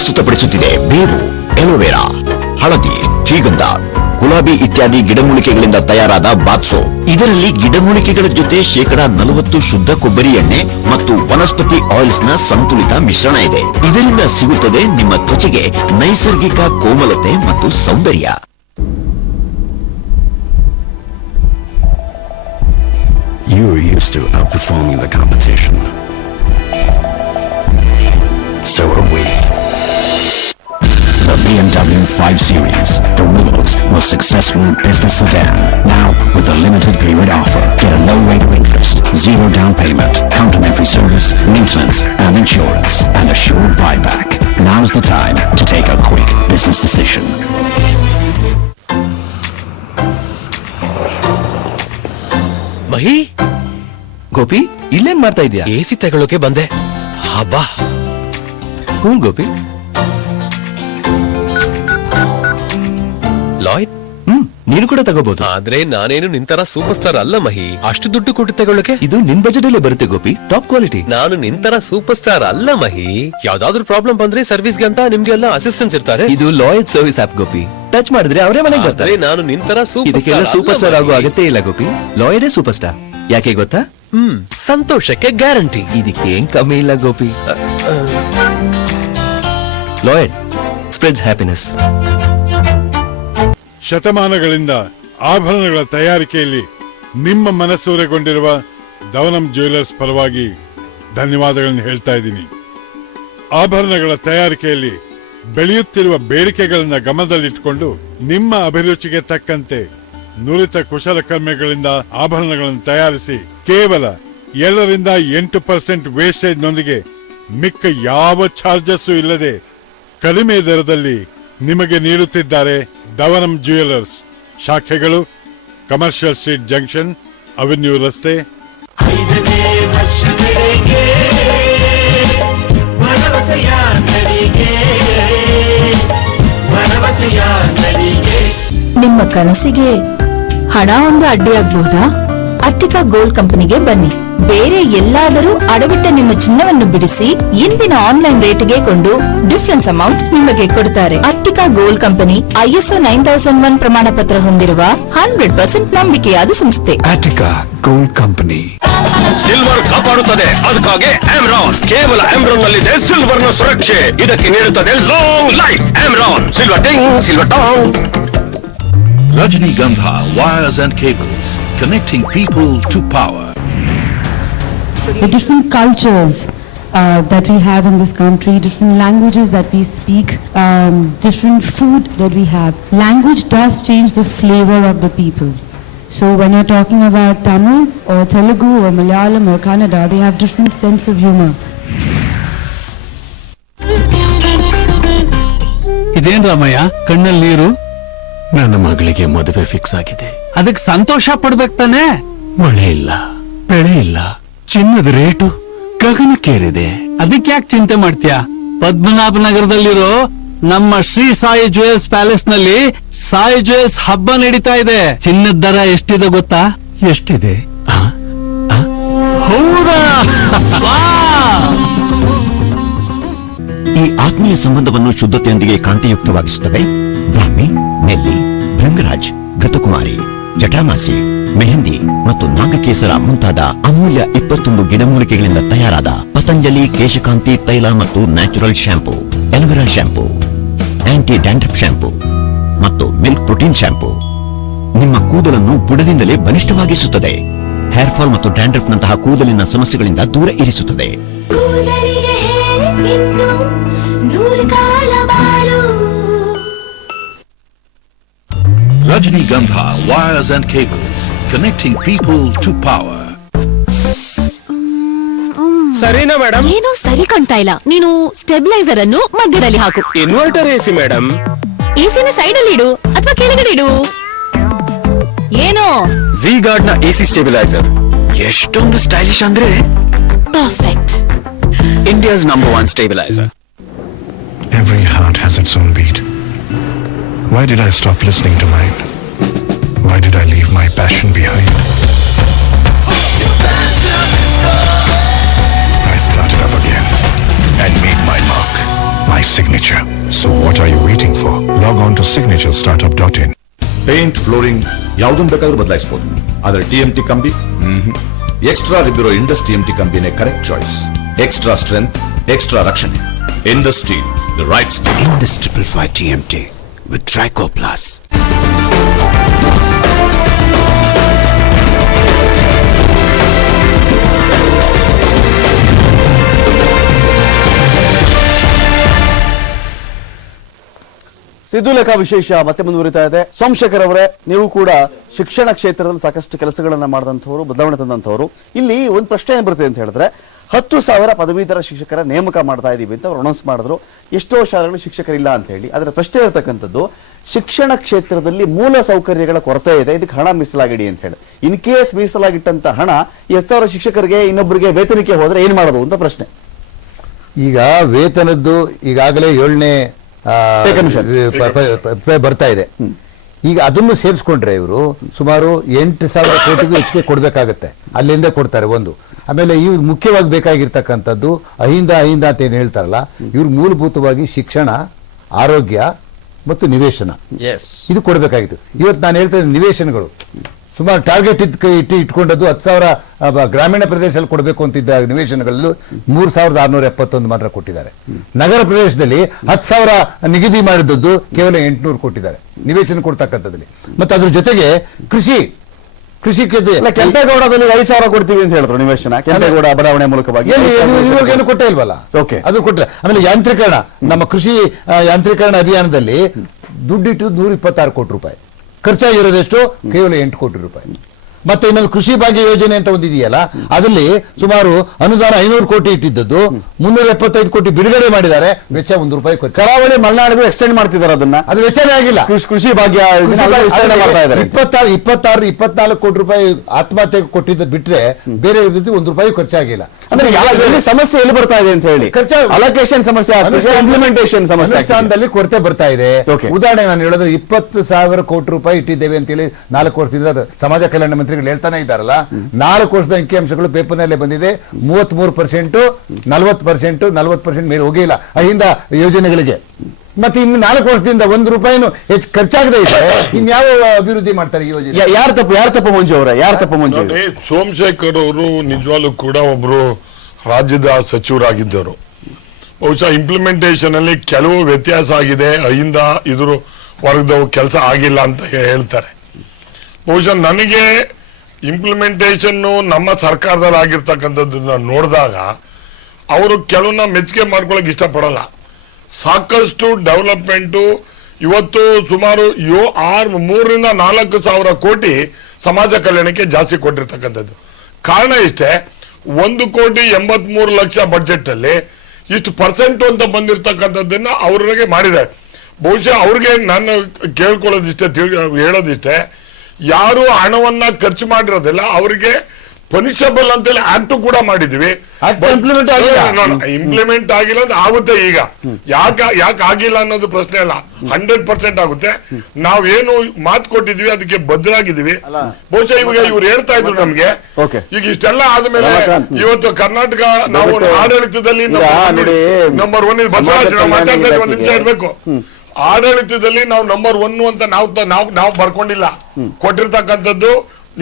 ಪ್ರಸ್ತುತಪಡಿಸುತ್ತಿದೆ ಬೇವು ಎಲೋವೆರಾ ಹಳದಿ, ಶ್ರೀಗಂಧ, ಗುಲಾಬಿ ಇತ್ಯಾದಿ ಗಿಡಮೂಲಿಕೆಗಳಿಂದ ತಯಾರಾದ ಬಾತ್ಸೋ. ಇದರಲ್ಲಿ ಗಿಡಮೂಲಿಕೆಗಳ ಜೊತೆ ಶೇಕಡಾ ನಲವತ್ತು ಶುದ್ಧ ಕೊಬ್ಬರಿ ಎಣ್ಣೆ ಮತ್ತು ವನಸ್ಪತಿ ಆಯಿಲ್ಸ್ನ ಸಂತುಲಿತ ಮಿಶ್ರಣ ಇದೆ. ಇದರಿಂದ ಸಿಗುತ್ತದೆ ನಿಮ್ಮ ತ್ವಚೆಗೆ ನೈಸರ್ಗಿಕ ಕೋಮಲತೆ ಮತ್ತು ಸೌಂದರ್ಯ. The BMW 5 Series, the world's most successful business sedan. Now with a limited period offer. Get a low rate of interest, zero down payment, complimentary service, maintenance and insurance, and assured buyback. Now's the time to take a quick business decision. ಮಹಿ ಗೋಪಿ ಇಲ್ಲೇನ್ ಮಾಡ್ತಾ ಇದೀಯಾ A C ತಗೊಳ್ಳೋಕೆ ಬಂದೆ ಹಬ್ಬಾ cool Gopi Lloyd? ಹ್ಮ್ ನೀನು ಕೂಡ ತಗೋಬಹುದು ಆದ್ರೆ ನಾನೇನು ನಿಂತರ ಸೂಪರ್ ಸ್ಟಾರ್ ಅಲ್ಲ ಮಹಿ. ಅಷ್ಟು ದುಡ್ಡು ಕೊಟ್ಟು ತಗೊಳ್ಳಕ್ಕೆ ಇದು ನಿನ್ ಬಜೆಟ್ ಅಲ್ಲೇ ಬರುತ್ತೆ ಗೋಪಿ. ಟಾಪ್ ಕ್ವಾಲಿಟಿ ನಾನು ನಿಂತರ ಸೂಪರ್ ಸ್ಟಾರ್ ಅಲ್ಲ ಮಹಿ. ಯಾವ್ದಾದ್ರು ಪ್ರಾಬ್ಲಮ್ ಬಂದ್ರೆ ಸರ್ವಿಸ್ಗೆ ಅಂತ ನಿಮ್ಗೆ ಎಲ್ಲ ಅಸಿಸ್ಟೆನ್ಸ್ ಇರ್ತಾರೆ. ಇದು loyal service app Gopi. Touch ಮಾಡಿದ್ರೆ ಅವರೇ ಮನೆಗೆ ಬರ್ತಾರೆ. ನಾನು ನಿಂತರ ಸೂಪರ್ ಇದಕ್ಕೆಲ್ಲ ಸೂಪರ್ ಸ್ಟಾರ್ ಆಗೋ ಅಗತ್ಯ ಇಲ್ಲ ಗೋಪಿ. ಲಾಯಲ್ ಸೂಪರ್ ಸ್ಟಾರ್ ಯಾಕೆ ಗೊತ್ತಾ? ಹ್ಮ್ ಸಂತೋಷಕ್ಕೆ ಗ್ಯಾರಂಟಿ. ಇದಕ್ಕೆ ಏನ್ ಕಮ್ಮಿ ಇಲ್ಲ ಗೋಪಿ. ಲಾಯಡ್ ಸ್ಪ್ರೆಡ್ಸ್ ಹ್ಯಾಪಿನೆಸ್ ಶತಮಾನಗಳಿಂದ ಆಭರಣಗಳ ತಯಾರಿಕೆಯಲ್ಲಿ ನಿಮ್ಮ ಮನಸ್ಸೂರೆಗೊಂಡಿರುವ ದವನಂ ಜ್ಯುವೆಲರ್ಸ್ ಪರವಾಗಿ ಧನ್ಯವಾದಗಳನ್ನು ಹೇಳ್ತಾ ಇದ್ದೀನಿ. ಆಭರಣಗಳ ತಯಾರಿಕೆಯಲ್ಲಿ ಬೆಳೆಯುತ್ತಿರುವ ಬೇಡಿಕೆಗಳನ್ನು ಗಮನದಲ್ಲಿಟ್ಟುಕೊಂಡು ನಿಮ್ಮ ಅಭಿರುಚಿಗೆ ತಕ್ಕಂತೆ ನುರಿತ ಕುಶಲಕರ್ಮಿಗಳಿಂದ ಆಭರಣಗಳನ್ನು ತಯಾರಿಸಿ ಕೇವಲ ಎರಡರಿಂದ ಎಂಟು ಪರ್ಸೆಂಟ್ ವೇಸ್ಟೇಜ್ನೊಂದಿಗೆ ಮಿಕ್ಕ ಯಾವ ಚಾರ್ಜಸ್ಸು ಇಲ್ಲದೆ ಕಡಿಮೆ ದರದಲ್ಲಿ ನಿಮಗೆ ನೀಡುತ್ತಿದ್ದಾರೆ. ದವನಂ ಜ್ಯುವೆಲರ್ಸ್ ಶಾಖೆಗಳು ಕಮರ್ಷಿಯಲ್ ಸ್ಟ್ರೀಟ್ ಜಂಕ್ಷನ್ ಅವೆನ್ಯೂ ರಸ್ತೆ. ನಿಮ್ಮ ಕನಸಿಗೆ ಹಣ ಒಂದು ಅಡ್ಡಿಯಾಗಬಹುದಾ? ಅಟ್ಟಿಕಾ ಗೋಲ್ಡ್ ಕಂಪನಿಗೆ ಬನ್ನಿ. ಬೇರೆ ಎಲ್ಲಾದರೂ ಅಡವಿಟ್ಟ ನಿಮ್ಮ ಚಿನ್ನವನ್ನು ಬಿಡಿಸಿ ಇಂದಿನ ಆನ್ಲೈನ್ ರೇಟ್ಗೆ ಕೊಂಡು ಡಿಫರೆನ್ಸ್ ಅಮೌಂಟ್ ನಿಮಗೆ ಕೊಡುತ್ತಾರೆ Attica gold company ISO nine thousand one ಪ್ರಮಾಣ ಪತ್ರ ಹೊಂದಿರುವ ಹಂಡ್ರೆಡ್ ಪರ್ಸೆಂಟ್ ನಂಬಿಕೆಯಾದ ಸಂಸ್ಥೆ. ಆಟಿಕಾ ಗೋಲ್ಡ್ ಕಂಪನಿ ಸಿಲ್ವರ್ ಕಾಪಾಡುತ್ತದೆ. ಅದಕ್ಕಾಗಿ ಆಮ್ರಾನ್ ಕೇವಲ ಆಮ್ರಾನ್ ನಲ್ಲಿದೆ ಸಿಲ್ವರ್ನ ಸುರಕ್ಷೆ. ಇದಕ್ಕೆ ನೀಡುತ್ತದೆ long life Amaron silver ting silver tong Rajnigandha wires and cables connecting people to power. The different cultures uh, that we have in this country, different languages that we speak, um, different food that we have. Language does change the flavor of the people. So when you're talking about Tamil or Telugu or Malayalam or Kannada, they have different sense of humor. ಇದೇನ್ ರಾಮಯ್ಯ ಕಣ್ಣಲ್ಲಿ ನೀರು ನನ್ನ ಮಗಳಿಗೆ ಮದುವೆ fix ಆಗಿದೆ ಅದಕ್ಕೆ ಸಂತೋಷ ಪಡ್ಬೇಕು ತಾನೆ ಮಳೆ ಇಲ್ಲ ಬೆಳೆ ಇಲ್ಲ ಚಿನ್ನದ ರೇಟು ಗಗನಕ್ಕೇರಿದೆ ಅದಕ್ಕೆ ಯಾಕೆ ಚಿಂತೆ ಮಾಡ್ತೀಯಾ? ಪದ್ಮನಾಭ ನಗರದಲ್ಲಿರೋ ನಮ್ಮ ಶ್ರೀ ಸಾಯಿ ಜುವೆಲ್ಸ್ ಪ್ಯಾಲೇಸ್ನಲ್ಲಿ ಸಾಯಿ ಜುವೆಲ್ಸ್ ಹಬ್ಬ ನಡೀತಾ ಇದೆ. ಚಿನ್ನದ ದರ ಎಷ್ಟಿದೆ ಗೊತ್ತಾ? ಎಷ್ಟಿದೆ? ಹೌದಾ? ಈ ಆತ್ಮೀಯ ಸಂಬಂಧವನ್ನು ಶುದ್ಧತೆಯೊಂದಿಗೆ ಕಾಂತಿಯುಕ್ತವಾಗಿಸುತ್ತವೆ ಬ್ರಾಹ್ಮಿ ನೆಲ್ಲಿ ಭೃಂಗರಾಜ್ ಘತಕುಮಾರಿ ಜಟಾಮಾಸಿ. ಮೆಹಂದಿ ಮತ್ತು ನಾಗಕೇಸರ ಮುಂತಾದ ಅಮೂಲ್ಯ ಇಪ್ಪತ್ತೊಂದು ಗಿಡಮೂಲಿಕೆಗಳಿಂದ ತಯಾರಾದ ಪತಂಜಲಿ ಕೇಶಕಾಂತಿ ತೈಲ ಮತ್ತು natural shampoo aloe vera shampoo anti dandruff shampoo ಮತ್ತು ಮಿಲ್ಕ್ ಪ್ರೋಟೀನ್ ಶಾಂಪೂ ನಿಮ್ಮ ಕೂದಲನ್ನು ಬುಡದಿಂದಲೇ ಬಲಿಷ್ಠವಾಗಿಸುತ್ತದೆ. ಹೇರ್ ಫಾಲ್ ಮತ್ತು ಡ್ಯಾಂಡ್ರಫ್ ನಂತಹ ಕೂದಲಿನ ಸಮಸ್ಯೆಗಳಿಂದ ದೂರ ಇರಿಸುತ್ತದೆ. ಕೂದಲಿಗೆ ಇನ್ನು ಅಂಡ್ ಕೇಬಲ್ಸ್ ಬಾಳು. wires and cables. Connecting people to power. ಸರಿನಾ ಮೇಡಮ್ ಏನೋ ಸರಿ ಕಾಣ್ತಾ ಇಲ್ಲ ನೀನು ಸ್ಟೆಬಿಲೈಸರ್ ಅನ್ನು ಮಧ್ಯದಲ್ಲಿ ಹಾಕು ಇನ್ವರ್ಟರ್ ಎ ಸಿ ಮೇಡಮ್ ಎಸಿನ ಸೈಡ್ ಅಲ್ಲಿ ಇಡು ಅಥವಾ ಕೆಳಗಡೆ ಇಡು ಏನೋ ವಿ ಗಾರ್ಡ್ನ ಎಸಿ ಸ್ಟೆಬಿಲೈಸರ್ ಎಷ್ಟೊಂದು ಸ್ಟೈಲಿಶ್ ಅಂದ್ರೆ perfect India's number one stabiliser Every heart has its own beat. Why did I stop listening to mine? Why did I leave my passion behind? I started up again and made my mark. my signature. So what are you waiting for? Log on to signaturestartup.in. Paint flooring ಯಾವುದನ್ನು ಬೇಕಾದ್ರೂ ಬದಲಾಯಿಸಬಹುದು ಆದ್ರೆ T M T ಕಂಬಿ extra ರಿಬ್ಬಿರೋ Indus T M T ಕಂಬಿನೇ correct choice extra strength extra ರಕ್ಷಣೆ Indus steel the right steel Indus Triple Five TMT with Trico Plus. Siddu ಲೇಖಾ ವಿಶೇಷ ಮತ್ತೆ ಮುಂದುವರಿತಾ ಇದೆ. ಸೋಮಶೇಖರ್ ಅವರೇ, ನೀವು ಕೂಡ ಶಿಕ್ಷಣ ಕ್ಷೇತ್ರದಲ್ಲಿ ಸಾಕಷ್ಟು ಕೆಲಸಗಳನ್ನ ಮಾಡಿದಂಥವ್ರು, ಬದಲಾವಣೆ ತಂದಂಥವ್ರು. ಇಲ್ಲಿ ಒಂದು ಪ್ರಶ್ನೆ ಏನು ಬರ್ತದೆ ಅಂತ ಹೇಳಿದ್ರೆ, ಹತ್ತು ಸಾವಿರ ಪದವೀಧರ ಶಿಕ್ಷಕರ ನೇಮಕ ಮಾಡ್ತಾ ಇದೀವಿ ಅಂತ ಅವ್ರು ಅನೌನ್ಸ್ ಮಾಡಿದ್ರು. ಎಷ್ಟೋ ಶಾಲೆಗಳು ಶಿಕ್ಷಕರಿಲ್ಲ ಅಂತ ಹೇಳಿ. ಅದರ ಪ್ರಶ್ನೆ ಇರತಕ್ಕಂಥದ್ದು, ಶಿಕ್ಷಣ ಕ್ಷೇತ್ರದಲ್ಲಿ ಮೂಲ ಸೌಕರ್ಯಗಳ ಕೊರತೆ ಇದೆ, ಇದಕ್ಕೆ ಹಣ ಮೀಸಲಾಗಿಡಿ ಅಂತ ಹೇಳಿ. ಇನ್ ಕೇಸ್ ಮೀಸಲಾಗಿಟ್ಟಂತ ಹಣ ಹತ್ತು ಸಾವಿರ ಶಿಕ್ಷಕರಿಗೆ ಇನ್ನೊಬ್ಬರಿಗೆ ವೇತನಕ್ಕೆ ಹೋದ್ರೆ ಏನ್ ಮಾಡೋದು ಅಂತ ಪ್ರಶ್ನೆ. ಈಗ ವೇತನದ್ದು ಈಗಾಗಲೇ ಏಳನೇ. ಬರ್ತಾ ಇದೆ. ಈಗ ಅದನ್ನು ಸೇರಿಸ್ಕೊಂಡ್ರೆ ಇವರು ಸುಮಾರು ಎಂಟು ಸಾವಿರ ಕೋಟಿಗೂ ಹೆಚ್ಚಿಗೆ ಕೊಡಬೇಕಾಗತ್ತೆ. ಅಲ್ಲಿಂದ ಕೊಡ್ತಾರೆ ಒಂದು. ಆಮೇಲೆ ಇವ್ರು ಮುಖ್ಯವಾಗಿ ಬೇಕಾಗಿರ್ತಕ್ಕಂಥದ್ದು ಅಹಿಂದ ಅಹಿಂದ ಅಂತ ಏನು ಹೇಳ್ತಾರಲ್ಲ ಇವ್ರು ಮೂಲಭೂತವಾಗಿ ಶಿಕ್ಷಣ ಆರೋಗ್ಯ ಮತ್ತು ನಿವೇಶನ. ಇದು ಕೊಡಬೇಕಾಗಿತ್ತು. ಇವತ್ತು ನಾನು ಹೇಳ್ತಾ ಇದ್ದೀನಿ ನಿವೇಶನಗಳು. ಸುಮಾರು ಟಾರ್ಗೆಟ್ ಇಟ್ಟು ಇಟ್ಕೊಂಡದ್ದು ಹತ್ತು ಸಾವಿರ ಗ್ರಾಮೀಣ ಪ್ರದೇಶದಲ್ಲಿ ಕೊಡಬೇಕು ಅಂತಿದ್ದ ನಿವೇಶನಗಳಲ್ಲೂ ಮೂರು ಸಾವಿರದ ಆರುನೂರ ಎಪ್ಪತ್ತೊಂದು ಮಾತ್ರ ಕೊಟ್ಟಿದ್ದಾರೆ. ನಗರ ಪ್ರದೇಶದಲ್ಲಿ ಹತ್ತು ಸಾವಿರ ನಿಗದಿ ಮಾಡಿದ್ದದ್ದು ಕೇವಲ ಎಂಟುನೂರು ಕೊಟ್ಟಿದ್ದಾರೆ. ನಿವೇಶನ ಕೊಡ್ತಕ್ಕಂಥದ್ದಲ್ಲಿ ಮತ್ತು ಅದ್ರ ಜೊತೆಗೆ ಕೃಷಿ ಕೃಷಿ ಕೆಂಪೇಗೌಡದಲ್ಲಿ ಐದು ಸಾವಿರ ಕೊಡ್ತೀವಿ ಅಂತ ಹೇಳಿದ್ರು ನಿವೇಶನ. ಕೆಂಪೇಗೌಡ ಬಡಾವಣೆ ಮೂಲಕವಾಗಿ ಏನು ಕೊಟ್ಟೇ ಇಲ್ವಲ್ಲ ಓಕೆ. ಅದು ಕೊಟ್ಟರೆ ಆಮೇಲೆ ಯಾಂತ್ರೀಕರಣ ನಮ್ಮ ಕೃಷಿ ಯಾಂತ್ರೀಕರಣ ಅಭಿಯಾನದಲ್ಲಿ ದುಡ್ಡಿಟ್ಟು ನೂರ ಇಪ್ಪತ್ತಾರು ಕೋಟಿ ರೂಪಾಯಿ. ಖರ್ಚಾಗಿರೋದೆಷ್ಟು? ಕೇವಲ ಎಂಟು ಕೋಟಿ ರೂಪಾಯಿ. ಮತ್ತೆ ಇನ್ನೊಂದು ಕೃಷಿ ಭಾಗ್ಯ ಯೋಜನೆ ಅಂತ ಒಂದಿದೆಯಲ್ಲ ಅದರಲ್ಲಿ ಸುಮಾರು ಅನುದಾನ ಐನೂರು ಕೋಟಿ ಇಟ್ಟಿದ್ದದ್ದು ಮುನ್ನೂರ ಎಪ್ಪತ್ತೈದು ಕೋಟಿ ಬಿಡುಗಡೆ ಮಾಡಿದ್ದಾರೆ ವೆಚ್ಚ ಒಂದು ರೂಪಾಯಿ ಕರಾವಳಿ ಮಲೆನಾಡಿಗೂ ಎಕ್ಸ್ಟೆಂಡ್ ಮಾಡ್ತಿದ್ದಾರೆ ಅದನ್ನ. ಅದು ವೆಚ್ಚನೇ ಆಗಿಲ್ಲ. ಕೃಷಿ- ಭಾಗ್ಯ ಇಪ್ಪತ್ತಾರು ಇಪ್ಪತ್ತಾರು ಇಪ್ಪತ್ನಾಲ್ಕು ಕೋಟಿ ರೂಪಾಯಿ ಆತ್ಮಹತ್ಯೆ ಕೊಟ್ಟಿದ್ದ ಬಿಟ್ರೆ ಬೇರೆ ರೀತಿ ಒಂದು ರೂಪಾಯಿ ಖರ್ಚಾಗಿಲ್ಲ. ಅಂದ್ರೆ ಸಮಸ್ಯೆ ಎಲ್ಲಿ ಬರ್ತಾ ಇದೆ ಅಂತ ಹೇಳಿ? ಖರ್ಚು- ಅಲೋಕೇಶನ್ ಸಮಸ್ಯೆ ಇಂಪ್ಲಿಮೆಂಟೇಶನ್ ಸಮಸ್ಯೆ ಸ್ಥಾನದಲ್ಲಿ ಅನುಷ್ಠಾನದಲ್ಲಿ ಕೊರತೆ ಬರ್ತಾ ಇದೆ. ಉದಾಹರಣೆ ನಾನು ಹೇಳಿದ್ರೆ ಇಪ್ಪತ್ತು ಸಾವಿರ ಕೋಟಿ ರೂಪಾಯಿ ಇಟ್ಟಿದ್ದೇವೆ ಅಂತೇಳಿ ನಾಲ್ಕು ವರ್ಷದಿಂದ ಸಮಾಜ ಕಲ್ಯಾಣ ಮಂತ್ರಿಗಳು ಹೇಳ್ತಾನೆ ಇದ್ದಾರಲ್ಲ ನಾಲ್ಕು ವರ್ಷದ ಅಂಕಿಅಂಶಗಳು ಪೇಪರ್ನಲ್ಲೇ ಬಂದಿದೆ ಮೂವತ್ತ್ ಮೂರು ಪರ್ಸೆಂಟ್ ನಲ್ವತ್ತು ಪರ್ಸೆಂಟ್ ನಲ್ವತ್ತು ಪರ್ಸೆಂಟ್ ಮೇಲೆ ಹೋಗಿಲ್ಲ ಅಹಿಂದ ಯೋಜನೆಗಳಿಗೆ. ಮತ್ತೆ ಇನ್ನು ನಾಲ್ಕು ವರ್ಷದಿಂದ ಒಂದು ರೂಪಾಯಿನೂ ಹೆಚ್ಚು ಖರ್ಚಾಗದೆ ಇದೆ. ಇನ್ಯಾವ ಅಭಿವೃದ್ಧಿ ಮಾಡ್ತಾರೆ ಈ ಯೋಜನೆ? ಯಾರು ಯಾರ್ ತಪ್ಪು ಯಾರ್ ತಪ್ಪು ಮಂಜು ಅವರ? ಯಾರ್ ತಪ್ಪು ಮಂಜು ಸೋಮಶೇಖರ್ ಅವರು ನಿಜವಾಗ್ಲೂ ಕೂಡ ಒಬ್ರು ರಾಜ್ಯದ ಸಚಿವರಾಗಿದ್ದರು. ಬಹುಶಃ ಇಂಪ್ಲಿಮೆಂಟೇಷನ್ ಅಲ್ಲಿ ಕೆಲವು ವ್ಯತ್ಯಾಸ ಆಗಿದೆ ಅಹಿಂದ ಇದ್ರ ವರ್ಗದವು ಕೆಲಸ ಆಗಿಲ್ಲ ಅಂತ ಹೇಳ್ತಾರೆ. ಬಹುಶಃ ನನಗೆ ಇಂಪ್ಲಿಮೆಂಟೇಷನ್ ನಮ್ಮ ಸರ್ಕಾರದಲ್ಲಿ ಆಗಿರ್ತಕ್ಕಂಥದ್ದನ್ನ ನೋಡಿದಾಗ, ಅವರು ಕೆಲವನ್ನ ಮೆಚ್ಚುಗೆ ಮಾಡ್ಕೊಳಕ್ ಇಷ್ಟಪಡಲ್ಲ. ಸಾಕಷ್ಟು ಡೆವಲಪ್ಮೆಂಟು ಇವತ್ತು ಸುಮಾರು ಯೋ ಆರು ಮೂರರಿಂದ ನಾಲ್ಕು ಸಾವಿರ ಕೋಟಿ ಸಮಾಜ ಕಲ್ಯಾಣಕ್ಕೆ ಜಾಸ್ತಿ ಕೊಟ್ಟಿರ್ತಕ್ಕಂಥದ್ದು. ಕಾರಣ ಇಷ್ಟೇ, ಒಂದು ಕೋಟಿ ಎಂಬತ್ಮೂರು ಲಕ್ಷ ಬಜೆಟ್ ಅಲ್ಲಿ ಇಷ್ಟು ಪರ್ಸೆಂಟ್ ಅಂತ ಬಂದಿರತಕ್ಕಂಥದ್ದನ್ನ ಅವ್ರಿಗೆ ಮಾಡಿದ್ದಾರೆ. ಬಹುಶಃ ಅವ್ರಿಗೆ ನಾನು ಕೇಳ್ಕೊಳ್ಳೋದಿಷ್ಟೇ ತಿಳ್ ಹೇಳೋದಿಷ್ಟೇ ಯಾರು ಹಣವನ್ನ ಖರ್ಚು ಮಾಡಿರೋದಿಲ್ಲ. ಅವರಿಗೆ ಪನಿಷಬಲ್ ಅಂತೇಳಿ ಆಕ್ಟ್ ಕೂಡ ಮಾಡಿದ್ವಿ. ಇಂಪ್ಲಿಮೆಂಟ್ ಆಗಿಲ್ಲ. ಇಂಪ್ಲಿಮೆಂಟ್ ಆಗಿಲ್ಲ ಅಂತ ಆಗುತ್ತೆ ಈಗ. ಯಾಕೆ ಯಾಕೆ ಆಗಿಲ್ಲ ಅನ್ನೋದು ಪ್ರಶ್ನೆ ಅಲ್ಲ. ಹಂಡ್ರೆಡ್ ಪರ್ಸೆಂಟ್ ಆಗುತ್ತೆ. ನಾವೇನು ಮಾತು ಕೊಟ್ಟಿದ್ವಿ ಅದಕ್ಕೆ ಬದ್ಧರಾಗಿದ್ವಿ ಬಹುಶಃ ಇವಾಗ ಇವ್ರು ಹೇಳ್ತಾ ಇದ್ರು ನಮ್ಗೆ. ಈಗ ಇಷ್ಟೆಲ್ಲ ಆದ್ಮೇಲೆ ಇವತ್ತು ಕರ್ನಾಟಕ ನಾವು ಆಡಳಿತದಲ್ಲಿ ನಂಬರ್ ಒನ್ ಬಸವರಾಜ್ ಮಾತಾಡ್ತಾ ಒಂದ್ ನಿಮಿಷ ಇರ್ಬೇಕು. ಆಡಳಿತದಲ್ಲಿ ನಾವು ನಂಬರ್ ಒನ್ ಅಂತ ನಾವು ನಾವು ನಾವು ಬರ್ಕೊಂಡಿಲ್ಲ. ಕೊಟ್ಟಿರ್ತಕ್ಕಂಥದ್ದು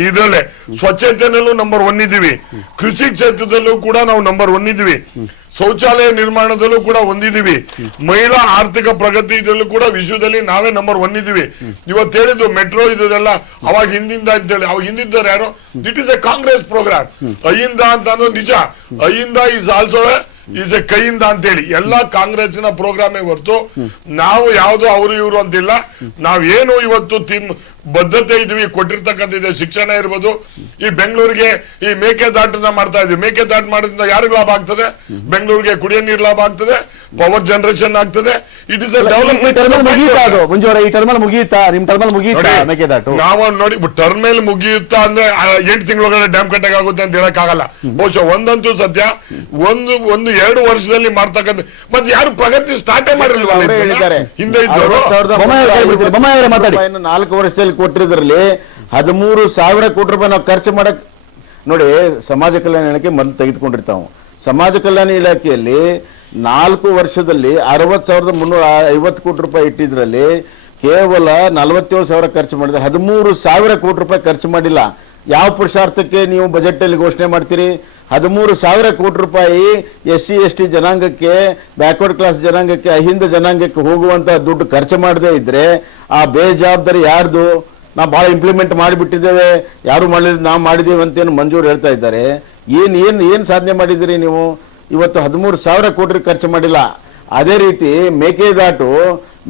ಇದರಲ್ಲೇ. ಸ್ವಚ್ಛತೆನಲ್ಲೂ ನಂಬರ್ ಒನ್ ಇದ್ದೀವಿ. ಕೃಷಿ ಕ್ಷೇತ್ರದಲ್ಲೂ ಕೂಡ ನಾವು ನಂಬರ್ ಒನ್ ಇದ್ದೀವಿ. ಶೌಚಾಲಯ ನಿರ್ಮಾಣದಲ್ಲೂ ಕೂಡ ಹೊಂದಿದೀವಿ ಮಹಿಳಾ ಆರ್ಥಿಕ ಪ್ರಗತಿ ಇದರಲ್ಲೂ ಕೂಡ ವಿಶ್ವದಲ್ಲಿ ನಾವೇ ನಂಬರ್ ಒನ್ ಇದ್ದೀವಿ. ಇವತ್ತು ಹೇಳಿದ್ದು ಮೆಟ್ರೋ ಇದೆಲ್ಲ ಅವಾಗ ಹಿಂದಿಂದ ಅಂತ ಹೇಳಿ ಅವಾಗ ಹಿಂದಿದ್ದಾರೆ ಯಾರು? This is a Congress programme AHINDA ಅಂತ ಅಂದ್ರೆ ನಿಜ. AHINDA is also is a ಕೈಯಿಂದ ಅಂತ ಹೇಳಿ ಎಲ್ಲಾ ಕಾಂಗ್ರೆಸ್ನ ಪ್ರೋಗ್ರಾಮೇ ಹೊರತು ನಾವು ಯಾವ್ದು ಅವರು ಇವರು ಅಂತಿಲ್ಲ. ನಾವೇನು ಇವತ್ತು ತಿಮ್ ಬದ್ಧತೆ ಇದ್ವಿ ಕೊಟ್ಟಿರ್ತಕ್ಕಂಥ ಇದೆ ಶಿಕ್ಷಣ ಇರ್ಬೋದು. ಈ ಬೆಂಗಳೂರಿಗೆ ಈ ಮೇಕೆದಾಟನ್ನ ಮಾಡ್ತಾ ಇದೀವಿ ಮೇಕೆದಾಟು ಮಾಡೋದ್ರಿಂದ ಯಾರಿಗೂ ಲಾಭ ಆಗ್ತದೆ? ಬೆಂಗಳೂರಿಗೆ ಕುಡಿಯೋ ನೀರು ಲಾಭ ಆಗ್ತದೆ ಪವರ್ ಜನರೇಷನ್ ಆಗ್ತದೆ. ಇಟ್ ಇಸ್ ಟರ್ಮಲ್ ಮುಗಿಯುತ್ತಾ ಅದು? ಮಂಜು ಈ ಟರ್ಮಲ್ ಮುಗಿಯುತ್ತಾ? ನಿಮ್ ಟರ್ಮಲ್ ಮುಗಿಯುತ್ತಾ ಮೇಕೆದಾಟು? ನಾವು ನೋಡಿ ಟರ್ಮಲ್ ಮುಗಿಯುತ್ತಾ ಅಂದ್ರೆ ಎಂಟು ತಿಂಗಳೊಳಗಡೆ ಡ್ಯಾಮ್ ಕಟ್ಟಾಗ ಆಗುತ್ತೆ ಅಂತ ಹೇಳಕ್ ಆಗಲ್ಲ. ಬಹುಶಃ ಒಂದಂತೂ ಸದ್ಯ ಒಂದು ಒಂದು ಎರಡು ವರ್ಷದಲ್ಲಿ ಮಾಡ್ತಕ್ಕಂಥ ಮತ್ ಯಾರು ಪ್ರಗತಿ ಸ್ಟಾರ್ಟೇ ಮಾಡಿರಲ್ವಾ ಹಿಂದೆ ಇದ್ದವರು. ನಾಲ್ಕು ವರ್ಷದಲ್ಲಿ ಕೊಟ್ಟಿದ್ರಲ್ಲಿ ಹದಿಮೂರು ಸಾವಿರ ಕೋಟಿ ರೂಪಾಯಿ ನಾವು ಖರ್ಚು ಮಾಡಕ್ ನೋಡಿ, ಸಮಾಜ ಕಲ್ಯಾಣ ಇಲಾಖೆ ಮೊದಲು ತೆಗೆದುಕೊಂಡಿರ್ತಾವೆ. ಸಮಾಜ ಕಲ್ಯಾಣ ಇಲಾಖೆಯಲ್ಲಿ ನಾಲ್ಕು ವರ್ಷದಲ್ಲಿ ಅರವತ್ ಸಾವಿರದ ಮುನ್ನೂರ ಐವತ್ತು ಕೋಟಿ ರೂಪಾಯಿ ಇಟ್ಟಿದ್ರಲ್ಲಿ ಕೇವಲ ನಲವತ್ತೇಳು ಸಾವಿರ ಖರ್ಚು ಮಾಡಿದ್ರೆ ಹದಿಮೂರು ಸಾವಿರ ಕೋಟಿ ರೂಪಾಯಿ ಖರ್ಚು ಮಾಡಿಲ್ಲ. ಯಾವ ಪುರುಷಾರ್ಥಕ್ಕೆ ನೀವು ಬಜೆಟ್ ಅಲ್ಲಿ ಘೋಷಣೆ ಮಾಡ್ತೀರಿ? ಹದಿಮೂರು ಸಾವಿರ ಕೋಟಿ ರೂಪಾಯಿ ಎಸ್ ಸಿ, ಎಸ್ ಟಿ ಜನಾಂಗಕ್ಕೆ ಬ್ಯಾಕ್ವರ್ಡ್ ಕ್ಲಾಸ್ ಜನಾಂಗಕ್ಕೆ, ಅಹಿಂದ ಜನಾಂಗಕ್ಕೆ ಹೋಗುವಂತಹ ದುಡ್ಡು ಖರ್ಚು ಮಾಡದೇ ಇದ್ರೆ ಆ ಬೇಜವಾಬ್ದಾರಿ ಯಾರ್ದು? ನಾವು ಬಹಳ ಇಂಪ್ಲಿಮೆಂಟ್ ಮಾಡಿಬಿಟ್ಟಿದ್ದೇವೆ. ಯಾರು ಮಾಡಲಿಲ್ಲ ನಾವು ಮಾಡಿದ್ದೀವಿ ಅಂತೇನು ಮಂಜೂರು ಹೇಳ್ತಾ ಇದ್ದಾರೆ. ಏನ್ ಏನ್ ಏನ್ ಸಾಧನೆ ಮಾಡಿದಿರಿ ನೀವು? ಇವತ್ತು ಹದಿಮೂರು ಸಾವಿರ ಕೋಟಿ ಖರ್ಚು ಮಾಡಿಲ್ಲ. ಅದೇ ರೀತಿ ಮೇಕೆದಾಟು